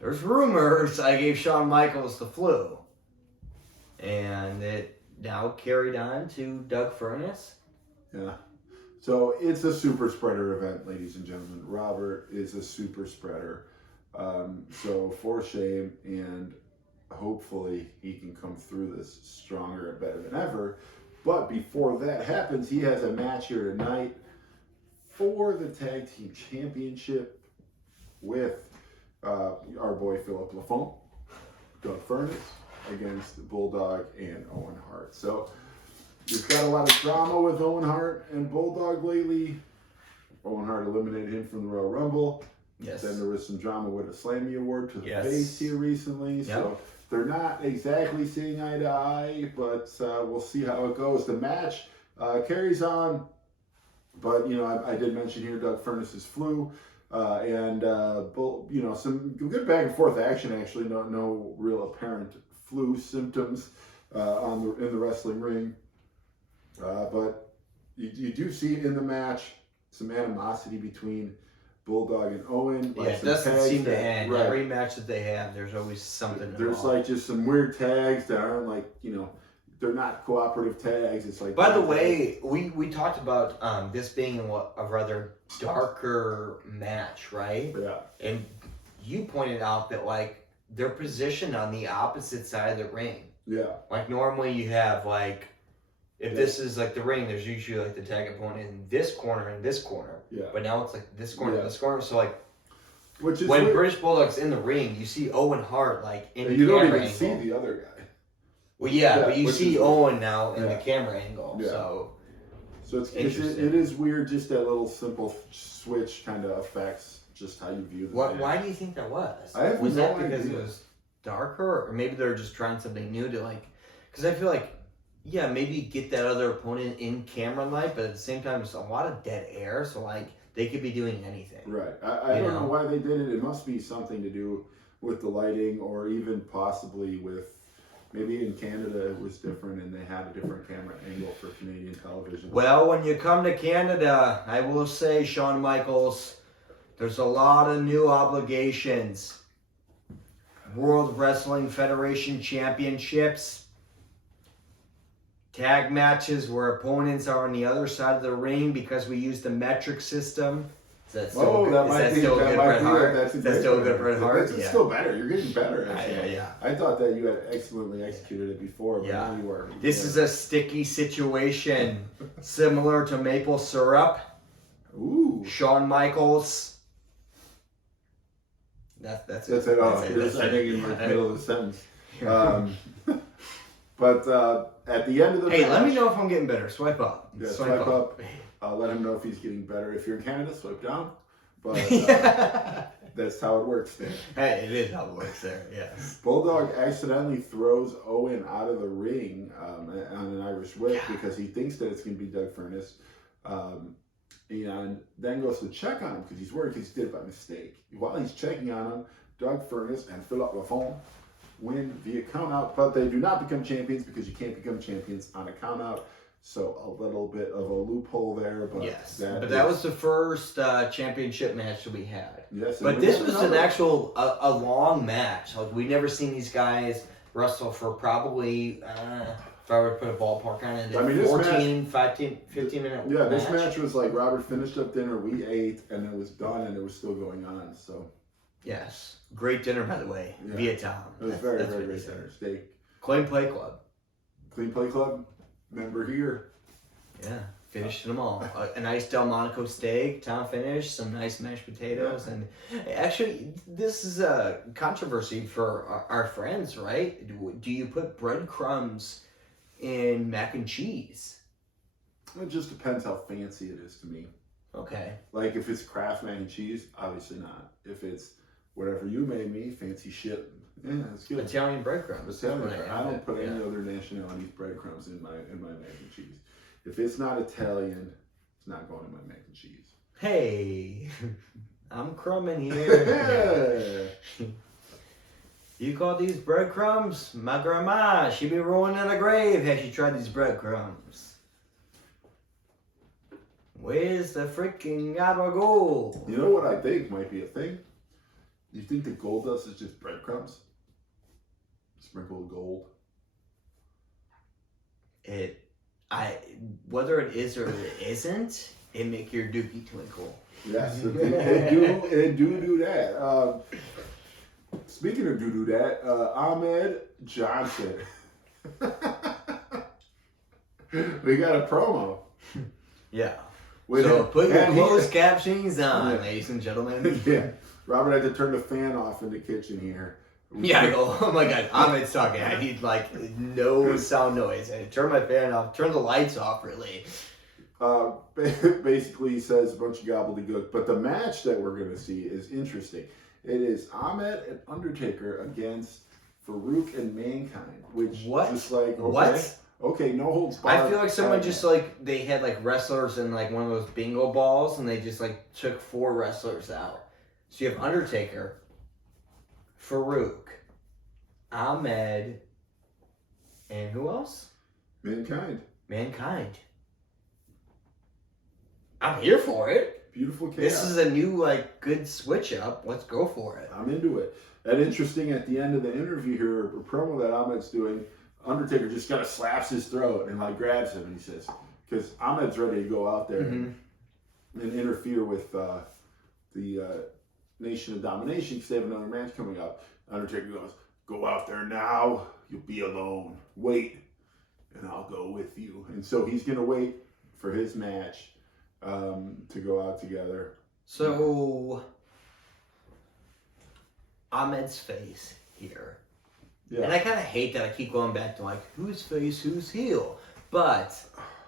there's rumors I gave Shawn Michaels the flu. And it now carried on to Doug Furnace. Yeah. So it's a super spreader event, ladies and gentlemen. Robert is a super spreader. So for shame, and hopefully he can come through this stronger and better than ever. But before that happens, he has a match here tonight for the Tag Team Championship with our boy Philip Lafont, Doug Furnace, against Bulldog and Owen Hart. So we've got a lot of drama with Owen Hart and Bulldog lately. Owen Hart eliminated him from the Royal Rumble. Yes. Then there was some drama with a Slammy Award to the Yes. face here recently. So they're not exactly seeing eye to eye, but we'll see how it goes. The match carries on, but I did mention here Doug Furnace's flu, and some good back and forth action. Actually, no real apparent flu symptoms in the wrestling ring, but you do see in the match some animosity between Bulldog and Owen. Yeah, it some doesn't tags seem to that- end. right. Every match that they have, there's always something There's involved. like just some weird tags that aren't they're not cooperative tags. It's like. By the way, we talked about this being a rather darker match, right? Yeah. And you pointed out that like they're positioned on the opposite side of the ring. Yeah. Like normally you have like if this is like the ring, there's usually like the tag opponent in this corner and this corner. Yeah. But now it's like this corner, Yeah. this corner. So like Which is when weird. British Bulldog's in the ring, you see Owen Hart like in And the you don't camera even see angle. the other guy. Well, yeah, Yeah, but you which see is- Owen now in Yeah. the camera angle. Yeah. So So it Interesting. is weird. Just that little simple switch kind of affects just how you view the match. why do you think that was? I have Was no that because idea. it was darker, or maybe they're just trying something new to like? Because I feel like, yeah, maybe get that other opponent in camera light, but at the same time, there's a lot of dead air, so like they could be doing anything. Right. I You don't know? know why they did it. It must be something to do with the lighting, or even possibly with maybe in Canada it was different and they had a different camera angle for Canadian television. Well, when you come to Canada, I will say, Shawn Michaels, there's a lot of new obligations. World Wrestling Federation Championships. Tag matches where opponents are on the other side of the ring because we use the metric system. Is that still good? Is that still good, Bret Hart? Is that still good, Bret Hart? It's still better. You're getting better. Actually. Yeah. I thought that you had excellently executed it before, but now you are. This is a sticky situation, similar to maple syrup. Ooh. Shawn Michaels. That's it. That's it. I think in the middle of the sentence. But at the end of the match, let me know if I'm getting better. Swipe up. Yeah, swipe up. Let him know if he's getting better. If you're in Canada, swipe down. But that's how it works there. Hey, it is how it works there, yes. Bulldog accidentally throws Owen out of the ring on an Irish whip because he thinks that it's going to be Doug Furnas. And then goes to check on him because he's worried because he did it by mistake. While he's checking on him, Doug Furnas and Philip Lafon win via countout, but they do not become champions because you can't become champions on a countout. So a little bit of a loophole there, but yes. That was the first championship match that we had. Yes, but this was an actual a long match. Like we never seen these guys wrestle for probably if I were to put a ballpark on it, 15 minute. Yeah, this match was like Robert finished up dinner, we ate, and it was done, and it was still going on. So yes, great dinner by the way, via Tom. It was very great dinner. Steak. Clean Play Club. Clean Play Club. Member here. Yeah, finished them all. A nice Delmonico steak, Tom finished, some nice mashed potatoes, and actually, this is a controversy for our friends, right? Do you put breadcrumbs in mac and cheese? It just depends how fancy it is to me. Okay. Like if it's Kraft mac and cheese, obviously not. If it's whatever you made me, fancy shit. Yeah, it's good. Italian breadcrumbs. I don't put any other nationalities breadcrumbs in my mac and cheese. If it's not Italian, it's not going in my mac and cheese. Hey, I'm crumbing here. You call these breadcrumbs? My grandma, she'd be rolling in a grave had she tried these breadcrumbs. Where's the freaking gabagool? You know what I think might be a thing? You think the gold dust is just breadcrumbs? Sprinkled gold. Whether it is or it isn't, it make your dookie twinkle. Yes, it do that. Speaking of do that, Ahmed Johnson. We got a promo. Yeah. So put your closed captions on, ladies and gentlemen. Yeah. Robert had to turn the fan off in the kitchen here. Yeah, I go, oh my god, Ahmed's talking. I need no sound noise. I turn my fan off, turn the lights off, really. Basically, he says a bunch of gobbledygook. But the match that we're going to see is interesting. It is Ahmed and Undertaker against Farouk and Mankind. Which just like, okay, what? Okay, no holds barred. I feel like someone just they had wrestlers in one of those bingo balls and they just took 4 wrestlers out. So you have Undertaker, Farouk, Ahmed, and who else? Mankind. I'm here for it. Beautiful chaos. This is a new good switch up. Let's go for it. I'm into it. And interesting at the end of the interview here, a promo that Ahmed's doing, Undertaker just kind of slaps his throat and grabs him and he says, because Ahmed's ready to go out there and interfere with the Nation of Domination because they have another match coming up. Undertaker goes, go out there now, you'll be alone. Wait, and I'll go with you. And so he's going to wait for his match to go out together. So, Ahmed's face here. Yeah. And I kind of hate that I keep going back to who's face, who's heel. But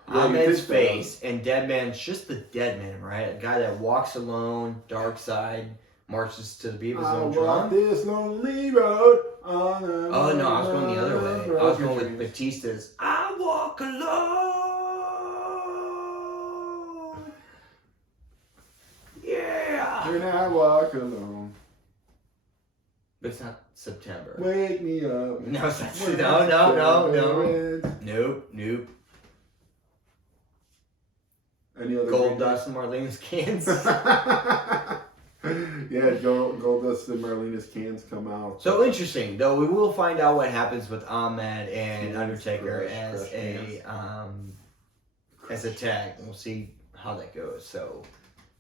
Ahmed's face and Deadman's just the Deadman, right? A guy that walks alone, dark side, marches to the beat of his own drum. This lonely road. Oh no, I was going the other way. I was going with Batista's I Walk Alone. Yeah. When I walk alone. But it's not September. Wake me up. No, it's not. No. Nope. Any other Gold Dust and Marlene's Cans. Yeah, Goldust and Marlena's cans come out. So interesting, though. We will find out what happens with Ahmed and Cans, Undertaker Crush as a tag. We'll see how that goes. So,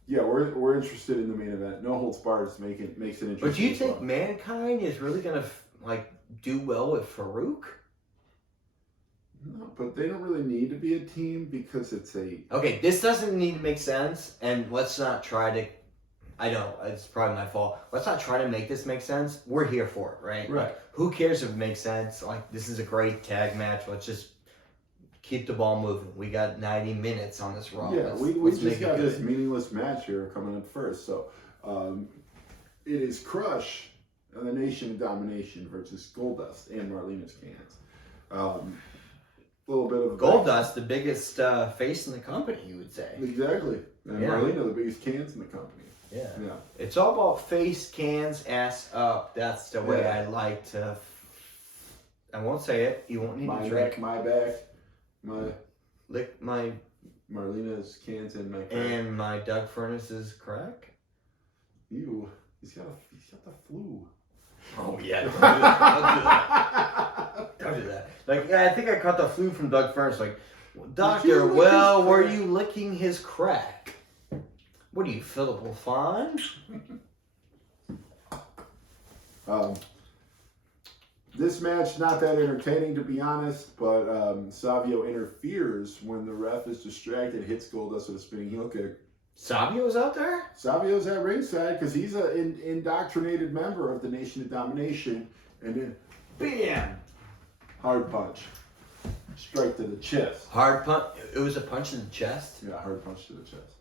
yeah, we're interested in the main event. No holds barred makes it interesting. but do you as think well. Mankind is really gonna do well with Farouk? No, but they don't really need to be a team because it's a. Okay, this doesn't need to make sense, and let's not try to. I know it's probably my fault. Let's not try to make this make sense. We're here for it, right? Right. Who cares if it makes sense? Like, this is a great tag match. Let's just keep the ball moving. We got 90 minutes on this Raw. Yeah, we let's just make it got good. this meaningless match here coming up first. So, it is Crush and the Nation of Domination versus Goldust and Marlena's cans. A little bit of Goldust, the biggest face in the company, you would say. Exactly. And Yeah. Marlena, the biggest cans in the company. Yeah. Yeah. It's all about face, cans, ass up. That's the way Yeah. I like to. I won't say it. You won't need My to drink. back, my back, my Lick my Marlena's cans and my and my Doug Furnace's crack. Ew, he's got the flu. Oh yeah. Don't do that. Don't do that. Like, yeah, I think I caught the flu from Doug Furnace. Like, doctor, lick well, his were crack? you licking his crack? What are you, Philip LaFon? This match not that entertaining to be honest, but Savio interferes when the ref is distracted, hits Goldust with a spinning heel kick. Savio was out there? Savio's at ringside because he's an indoctrinated member of the Nation of Domination, and then bam, hard punch, straight to the chest. Hard punch. It was a punch in the chest. Yeah, hard punch to the chest.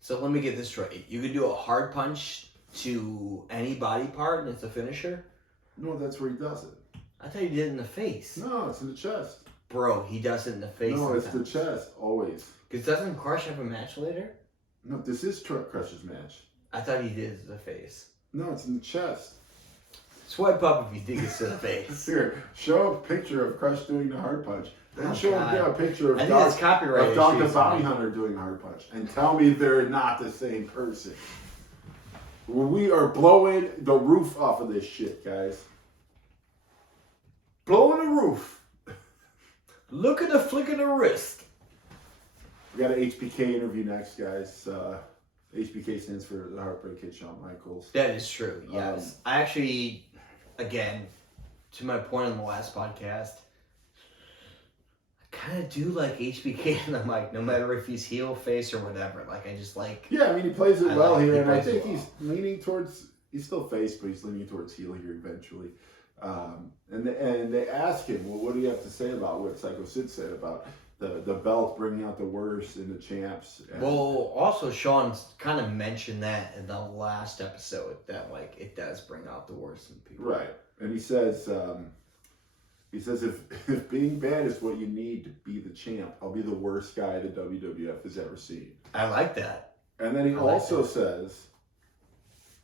So let me get this straight. You could do a hard punch to any body part and it's a finisher? No, that's where he does it. I thought he did it in the face. No, it's in the chest. Bro, he does it in the face. No, it's the chest always. Because doesn't Crush have a match later? No, this is Crush's match. I thought he did it in the face. No, it's in the chest. Swipe up if you think it's to the face. Here, show a picture of Crush doing the hard punch. Then Oh, show God. him a picture of I think that's copyright of Dog the issues, Bounty man. Hunter doing hard punch. And tell me they're not the same person. We are blowing the roof off of this shit, guys. Blowing the roof. Look at the flick of the wrist. We got an HBK interview next, guys. HBK stands for the Heartbreak Kid, Shawn Michaels. That is true, yes. I actually, again, to my point on the last podcast, I kind of do like HBK in the mic, no matter if he's heel, face, or whatever. Like, I just like... Yeah, I mean, he plays it well like- here, he and I plays it think well. he's leaning towards, he's still face, but he's leaning towards heel here eventually. And they ask him, well, what do you have to say about what Psycho Sid said about the belt bringing out the worst in the champs? And Well, also, Sean's kind of mentioned that in the last episode, that, like, it does bring out the worst in people. right. And he says if being bad is what you need to be the champ, I'll be the worst guy the WWF has ever seen. I like that. And then he I like also that. says,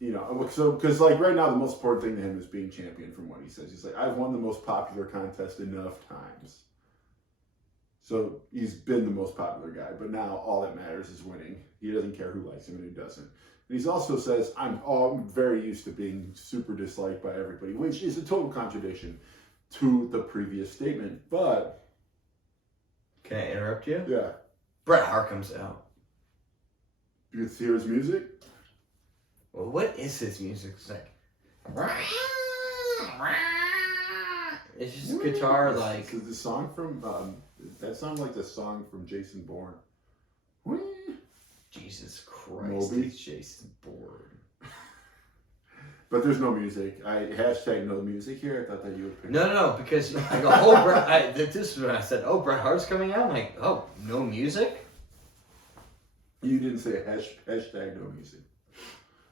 you know, so because like right now the most important thing to him is being champion. From what he says, he's like, I've won the most popular contest enough times. So he's been the most popular guy, but now all that matters is winning. He doesn't care who likes him and who doesn't. And he also says, I'm very used to being super disliked by everybody, which is a total contradiction to the previous statement. But Can I interrupt you? yeah, Bret Hart comes out. you can hear his music. Well, what is his music? It's like... It's just guitar, like... Is the song from that sounds like the song from Jason Bourne. Jesus Christ, Moby? it's Jason Bourne. But there's no music. I hashtag no music here. I thought that you would pick. No, because I go, oh, Bret... This is when I said, oh, Bret Hart's coming out? I'm like, oh, no music? You didn't say hashtag no music.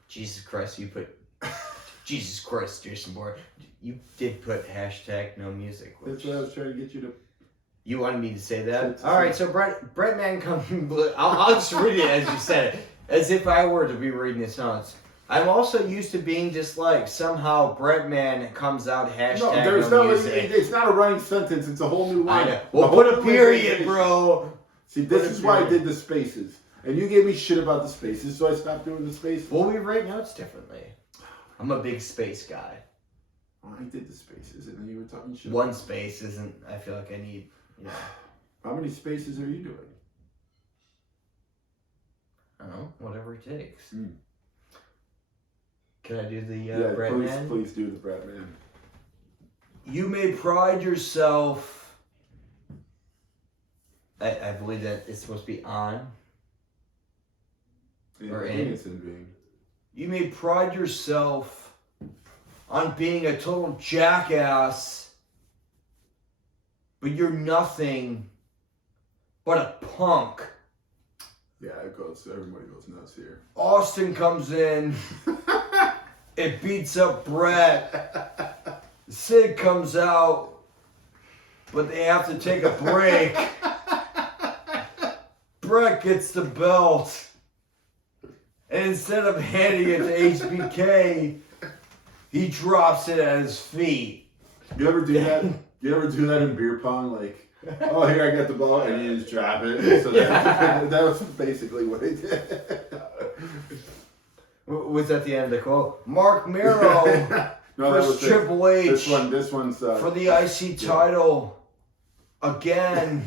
Jesus Christ, you put... Jesus Christ, Jason Bourne. You did put hashtag no music. That's what I was trying to get you to. You wanted me to say that? That's- All right, so Bret Man comes... I'll just read it as you said it. As if I were to be reading this notes. I'm also used to being just like, somehow Bret Man comes out, hashtag No, no, there's no. music. It's not a running sentence. It's a whole new I line. know. Well, The put whole a period, language- bro. See, this Put a is why I period. did the spaces. And you gave me shit about the spaces, so I stopped doing the spaces. Well, we write notes differently. I'm a big space guy. Well, I did the spaces, and then you were talking shit. One space isn't. I feel like I need. How many spaces are you doing? I don't know. Whatever it takes. Mm. Can I do the Yeah, bread please, man? please do the bread man. You may pride yourself. I believe that it's supposed to be on. Or I in. think it's in being. You may pride yourself on being a total jackass, but you're nothing but a punk. Yeah, everybody goes nuts here. Austin comes in, it beats up Brett. Sid comes out, but they have to take a break. Brett gets the belt. And instead of handing it to HBK, he drops it at his feet. You ever do that? You ever do that in beer pong? Like, oh, here I got the ball, and you just drop it. So that was basically what he did. Was that the end of the quote? Mark Mero No, that was versus Triple H This one's for the IC title again.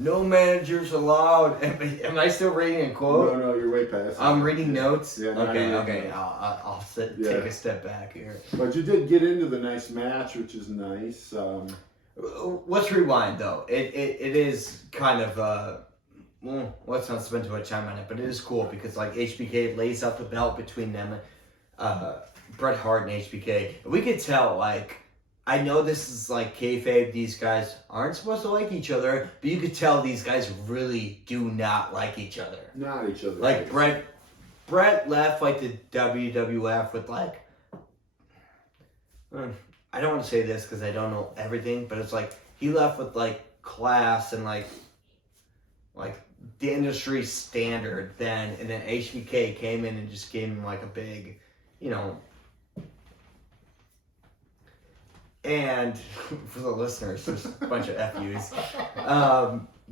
No managers allowed. Am I still reading a quote? No, you're way past. I'm reading notes. Yeah, no, okay. you're reading notes. I'll take a step back here. But you did get into the nice match, which is nice. Let's rewind though. It is kind of let's not spend too much time on it, but it is cool because like HBK lays out the belt between them, Bret Hart and HBK. We could tell like. I know this is like kayfabe, these guys aren't supposed to like each other, but you could tell these guys really do not like each other. Not each other. Like Brett left like the WWF with like, I don't want to say this because I don't know everything, but it's like he left with like class and like the industry standard then, and then HBK came in and just gave him like a big, and for the listeners, there's a bunch of FUs.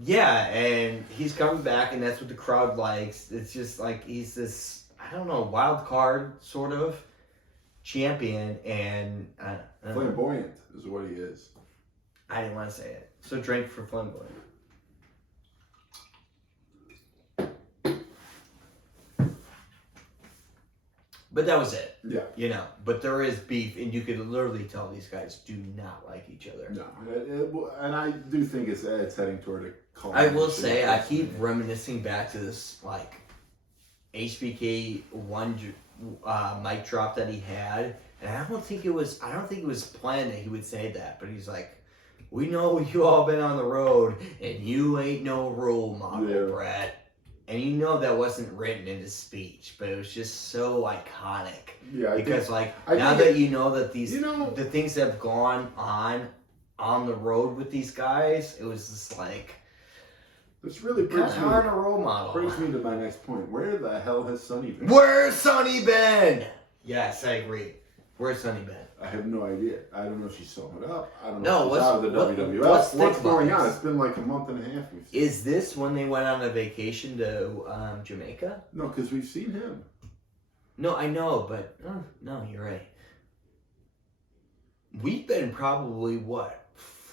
Yeah, and he's coming back, and that's what the crowd likes. It's just like he's this, I don't know, wild card sort of champion, and flamboyant is what he is. I didn't want to say it. So drink for flamboyant. But that was it. Yeah. But there is beef, and you could literally tell these guys do not like each other. No, and I do think it's heading toward a call. I will say, I keep reminiscing back to this, like, HBK one mic drop that he had, and I don't think it was planned that he would say that, but he's like, we know you all been on the road, and you ain't no role model, Brett. And that wasn't written in his speech, but it was just so iconic. Yeah, because now that you know that these the things that have gone on the road with these guys, it was just like this really kind of hard a role model. Brings me to my next point. Where the hell has Sonny been? Where's Sonny been? Yes, I agree. Where's Sonny been? I have no idea. I don't know if she's sewing it up. I don't No, know if she's out of the WWF. What's going on? It's been like a month and a half. Is this when they went on a vacation to Jamaica? No, because we've seen him. No, I know, but no, you're right. We've been probably, 4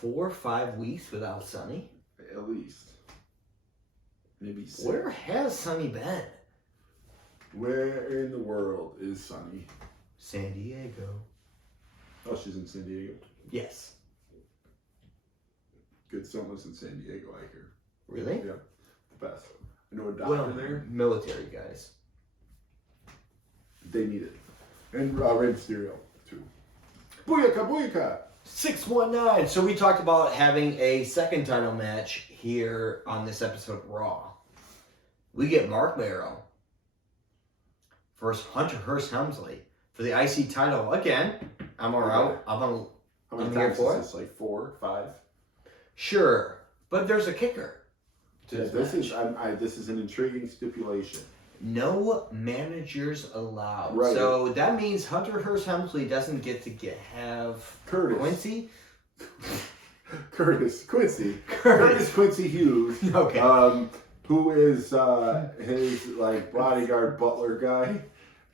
or 5 weeks without Sonny? At least. Maybe 6. Where has Sonny been? Where in the world is Sonny? San Diego. Oh, she's in San Diego? Yes. Good summers in San Diego, I hear. Really? Yeah. The best. I know a doctor there. Military guys. They need it. And Rey Mysterio, too. Booyaka, booyaka! 619. So we talked about having a second title match here on this episode of Raw. We get Mark Mero versus Hunter Hearst Helmsley for the IC title again. I'm alright. How many here times for is this? Like 4, 5? Sure, but there's a kicker. This is an intriguing stipulation. No managers allowed. Right. So that means Hunter Hearst Helmsley doesn't get to have Curtis. Quincy. Curtis Quincy Hughes. Okay. who is his like bodyguard butler guy.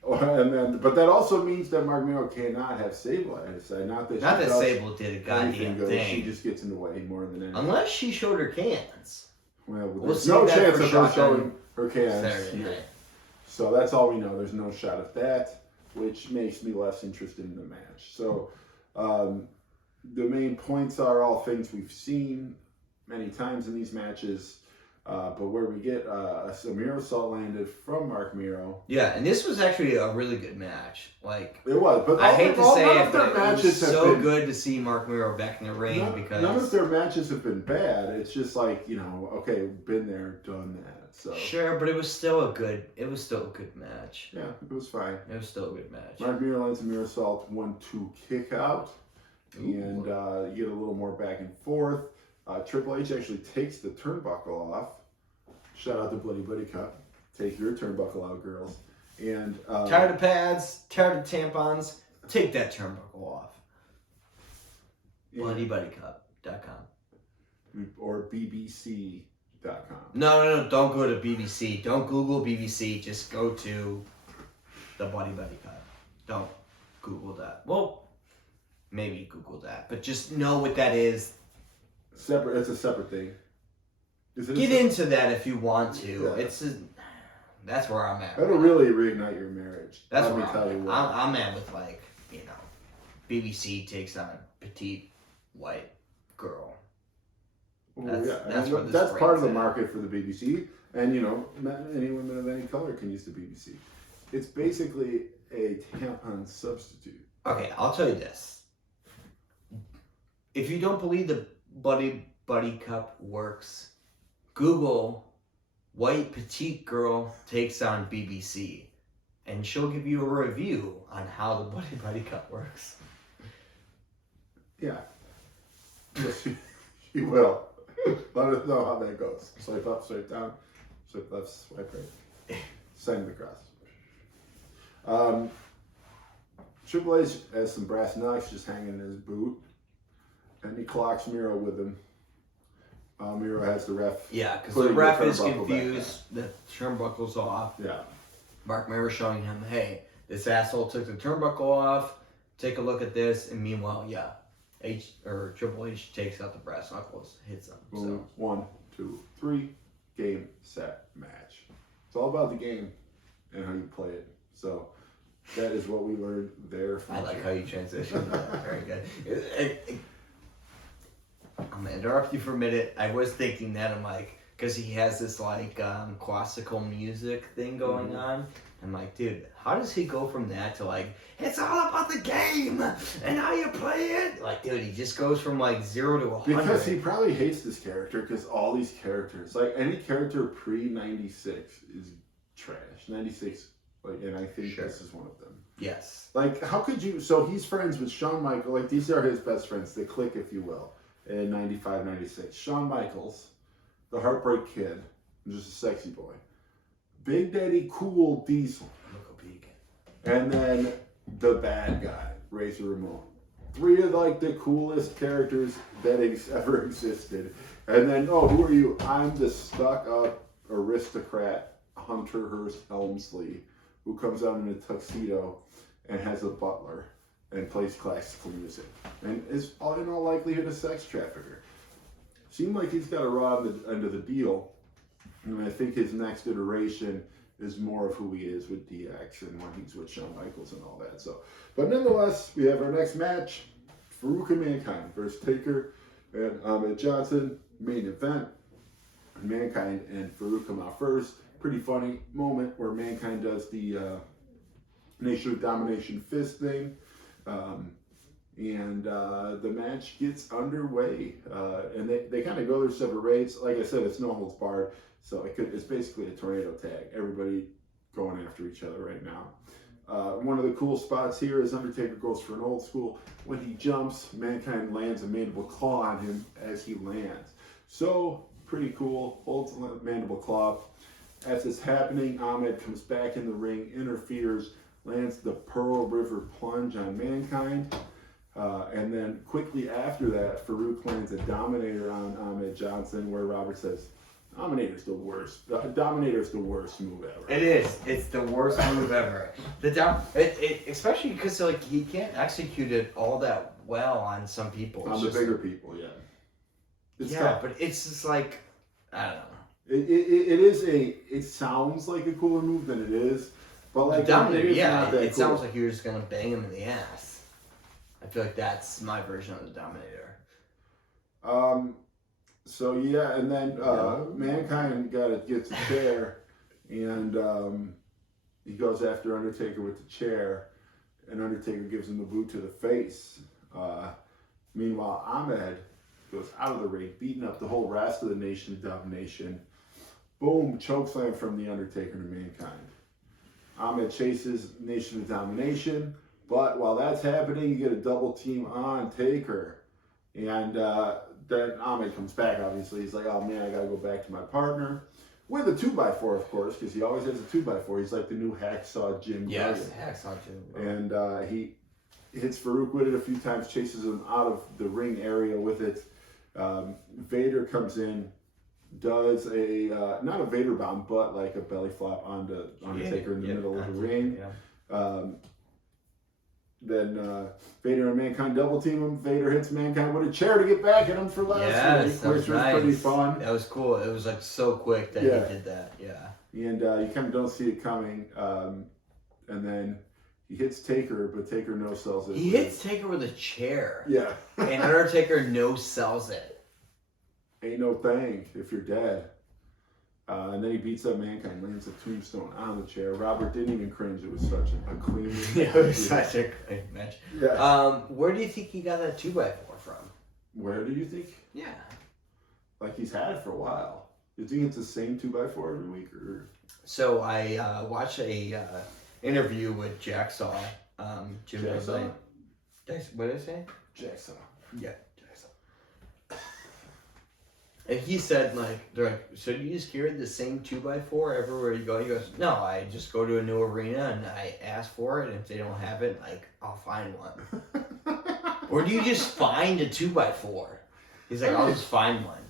But that also means that Mark Miro cannot have Sable at his side. Not that Sable did a goddamn good. thing. She just gets in the way more than anything. Unless she showed her cans. Well, We'll there's see no that chance for of her Shotgun showing her cans Saturday here. night. So that's all we know. There's no shot of that, which makes me less interested in the match. So the main points are all things we've seen many times in these matches. But where we get a Miro Salt landed from Mark Miro. Yeah, and this was actually a really good match. Like It was, but I hate to say none it, of their but it matches was have so been, good to see Mark Miro back in the ring because none of their matches have been bad. It's just like, okay, been there, done that. So sure, but it was still a good match. yeah, it was fine. It was still a good match. Mark Miro lands a Miro Salt 1-2 kick out, and you get a little more back and forth. Triple H actually takes the turnbuckle off. Shout out to Bloody Buddy Cup. Take your turnbuckle out, girls. And Tired of pads, tired of tampons, take that turnbuckle off. BloodyBuddyCup.com. Or BBC.com. No, don't go to BBC. Don't Google BBC. Just go to the Bloody Buddy Cup. Don't Google that. Well, maybe Google that, but just know what that is. Separate. It's a separate thing. Get into that if you want to. Yeah. That's where I'm at. That'll really reignite your marriage. That's Let where me tell you what. I'm at with BBC takes on petite white girl. That's part of the market for the BBC, and not any women of any color can use the BBC. It's basically a tampon substitute. Okay, I'll tell you this. If you don't believe the Buddy Cup works, Google white petite girl takes on BBC, and she'll give you a review on how the Buddy Cup works. Yeah. Yes, she will. Let us know how that goes. Swipe up, swipe down, swipe left, swipe right. Send the cross. Triple H has some brass knucks just hanging in his boot, and he clocks Miro with him. Miro has the ref. Yeah, because the ref is confused. The turnbuckle's off. Yeah. Mark Miro showing him, hey, this asshole took the turnbuckle off. Take a look at this. And meanwhile, Triple H takes out the brass knuckles, hits him. Boom. 1, 2, 3. Game, set, match. It's all about the game and how you play it. So that is what we learned there. I like how you transitioned. Very good. I'm gonna interrupt you for a minute. I was thinking that I'm like, because he has this classical music thing going on. I'm like, dude, how does he go from that to it's all about the game and how you play it? Like, dude, he just goes from 0 to 100. Because he probably hates this character. Because all these characters, any character pre-96 is trash. 96, and I think this is one of them. Yes. How could you? So he's friends with Shawn Michaels. These are his best friends. They click, if you will. In 95, 96. Shawn Michaels, the Heartbreak Kid, just a sexy boy. Big Daddy Cool Diesel. And then the bad guy, Razor Ramon. 3 of the coolest characters that ever existed. And then, who are you? I'm the stuck up aristocrat Hunter Hearst Helmsley, who comes out in a tuxedo and has a butler and plays classical music, and is in all likelihood a sex trafficker. Seemed like he's got a raw end of the deal, and I think his next iteration is more of who he is with DX and when he's with Shawn Michaels and all that. So, but nonetheless, we have our next match: Farouk and Mankind versus Taker and Ahmed Johnson. Main event. Mankind and Farouk come out first. Pretty funny moment where Mankind does the Nation of Domination fist thing. And the match gets underway, and they kind of go their separate ways. Like I said, it's no holds barred, so it's basically a tornado tag. Everybody going after each other right now. One of the cool spots here is Undertaker goes for an old school. When he jumps, Mankind lands a mandible claw on him as he lands. So pretty cool. Holds the mandible claw. As it's happening, Ahmed comes back in the ring, interferes, lands the Pearl River plunge on Mankind. And then quickly after that, Farouk lands a Dominator on Ahmed Johnson, where Robert says, Dominator's the worst. Dominator's the worst move ever. It is. It's the worst move ever. Especially because like he can't execute it all that well on some people. On the bigger people, yeah. It's tough. But it's just like I don't know. It sounds like a cooler move than it is, but like The Dominator, it is yeah, not that it cool. sounds like you're just gonna bang him in the ass. I feel like that's my version of the Dominator. So yeah, and then Mankind gets a chair, and he goes after Undertaker with the chair, and Undertaker gives him the boot to the face. Meanwhile, Ahmed goes out of the ring, beating up the whole rest of the Nation of Domination. Boom, chokeslam from the Undertaker to Mankind. Ahmed chases Nation of Domination, but while that's happening, you get a double team on Taker, and then Ahmed comes back, obviously. He's like, oh man, I gotta go back to my partner. With a 2x4, of course, because he always has a 2x4. He's like the new Hacksaw Jim Duggan. Hacksaw Jim. And he hits Farouk with it a few times, chases him out of the ring area with it. Vader comes in, does a, not a Vader bomb, but like a belly flop onto Undertaker in the middle of the ring. Yeah. Then Vader and Mankind double team him. Vader hits Mankind with a chair to get back at him for last week, which was pretty fun. That was cool. It was like so quick that he did that. Yeah. And you kind of don't see it coming. And then he hits Taker, but Taker no sells it. He hits Taker with a chair. Yeah. And Undertaker no sells it. Ain't no thing if you're dead. And then he beats up Mankind, lands a tombstone on the chair. Robert didn't even cringe. It was such a clean. Yeah, it was such a great match. Yeah. Where do you think he got that 2x4 from? Where do you think? Yeah. Like he's had it for a while. Do you think it's the same 2x4 every week, or? So I watched a interview with Jacksaw. Jim Jacksaw? What did I say? Jacksaw. Yeah, Jacksaw. And he said, like, they're like, so do you just carry the same 2x4 everywhere you go? He goes, no, I just go to a new arena and I ask for it. And if they don't have it, like, I'll find one. Or do you just find a 2x4? He's like, I'll just find one.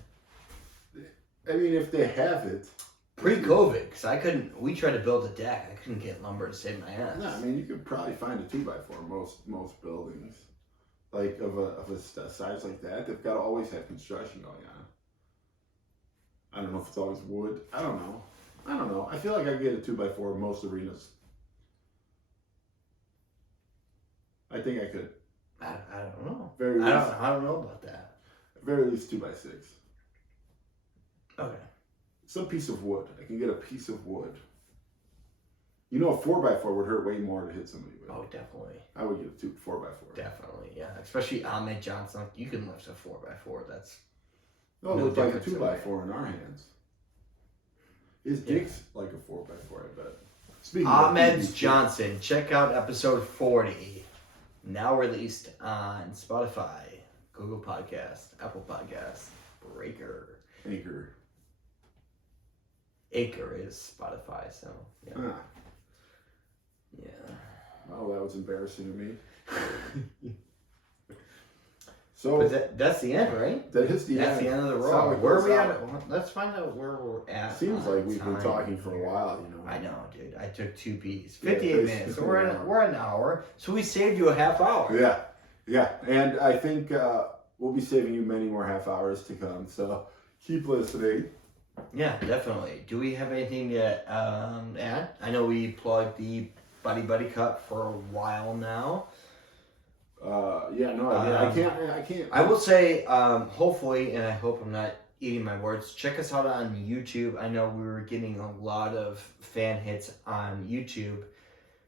I mean, if they have it. Pre-COVID, because we tried to build a deck. I couldn't get lumber to save my ass. No, I mean, you could probably find a 2x4 most buildings. Like, of a size like that, they've got to always have construction going on. I don't know if it's always wood. I don't know. I feel like I get a 2x4 in most arenas. I think I could. I don't know. I don't know about that. Very least 2x6. Okay. Some piece of wood. I can get a piece of wood. You know, a 4x4 would hurt way more to hit somebody with. Oh, definitely. I would get a 4x4. Definitely, yeah. Especially Ahmed Johnson. You can lift a 4x4. That's No, no it's like a difference 2x4 in our hands. His dick's like a 4x4, I bet. Speaking Ahmed of Johnson. Check out episode 40. Now released on Spotify, Google Podcast, Apple Podcast, Breaker. Anchor is Spotify, so yeah. Ah, Yeah. well, that was embarrassing to me. So But that's the end, right? that is the That's end. the end of the That's road. how it Where are goes we out. at? Let's find out where we're at. Seems on like we've been time talking for a here. while, you know. I know, dude. I took 2 P's. Yeah, 58 minutes. So we're an hour. So we saved you a half hour. Yeah, and I think we'll be saving you many more half hours to come. So keep listening. Yeah, definitely. Do we have anything to add? I know we plugged the Buddy Cup for a while now. I can't. I will say, hopefully, and I hope I'm not eating my words, check us out on YouTube. I know we were getting a lot of fan hits on YouTube.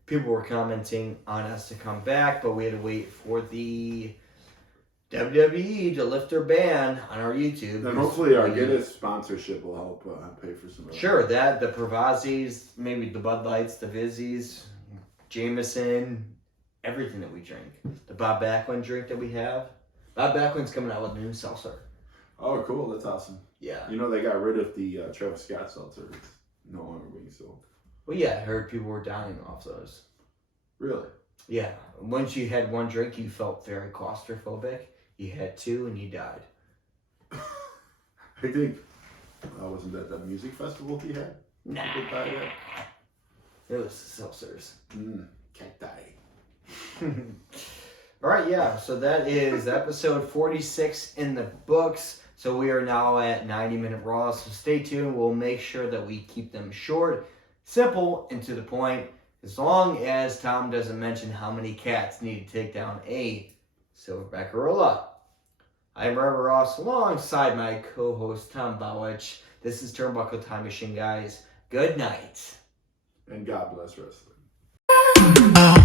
People were commenting on us to come back, but we had to wait for the WWE to lift their ban on our YouTube. And hopefully our Guinness sponsorship will help pay for some of that. Sure, that, the Pravazis, maybe the Bud Lights, the Vizzies, Jameson, everything that we drink. The Bob Backlund drink that we have. Bob Backlund's coming out with a new seltzer. Oh, cool. That's awesome. Yeah. You know, they got rid of the Travis Scott seltzer. It's no longer being sold. Well, yeah, I heard people were dying off those. Really? Yeah. Once you had one drink, you felt very claustrophobic. You had 2 and you died. I think Wasn't that the music festival he had? Nah. People died at? It was seltzers. Cacti. All right, yeah. So that is episode 46 in the books. So we are now at 90-minute Raw. So stay tuned. We'll make sure that we keep them short, simple, and to the point. As long as Tom doesn't mention how many cats need to take down a silverback gorilla. I'm Robert Ross alongside my co-host Tom Bowich. This is Turnbuckle Time Machine, guys. Good night. And God bless wrestling. Oh.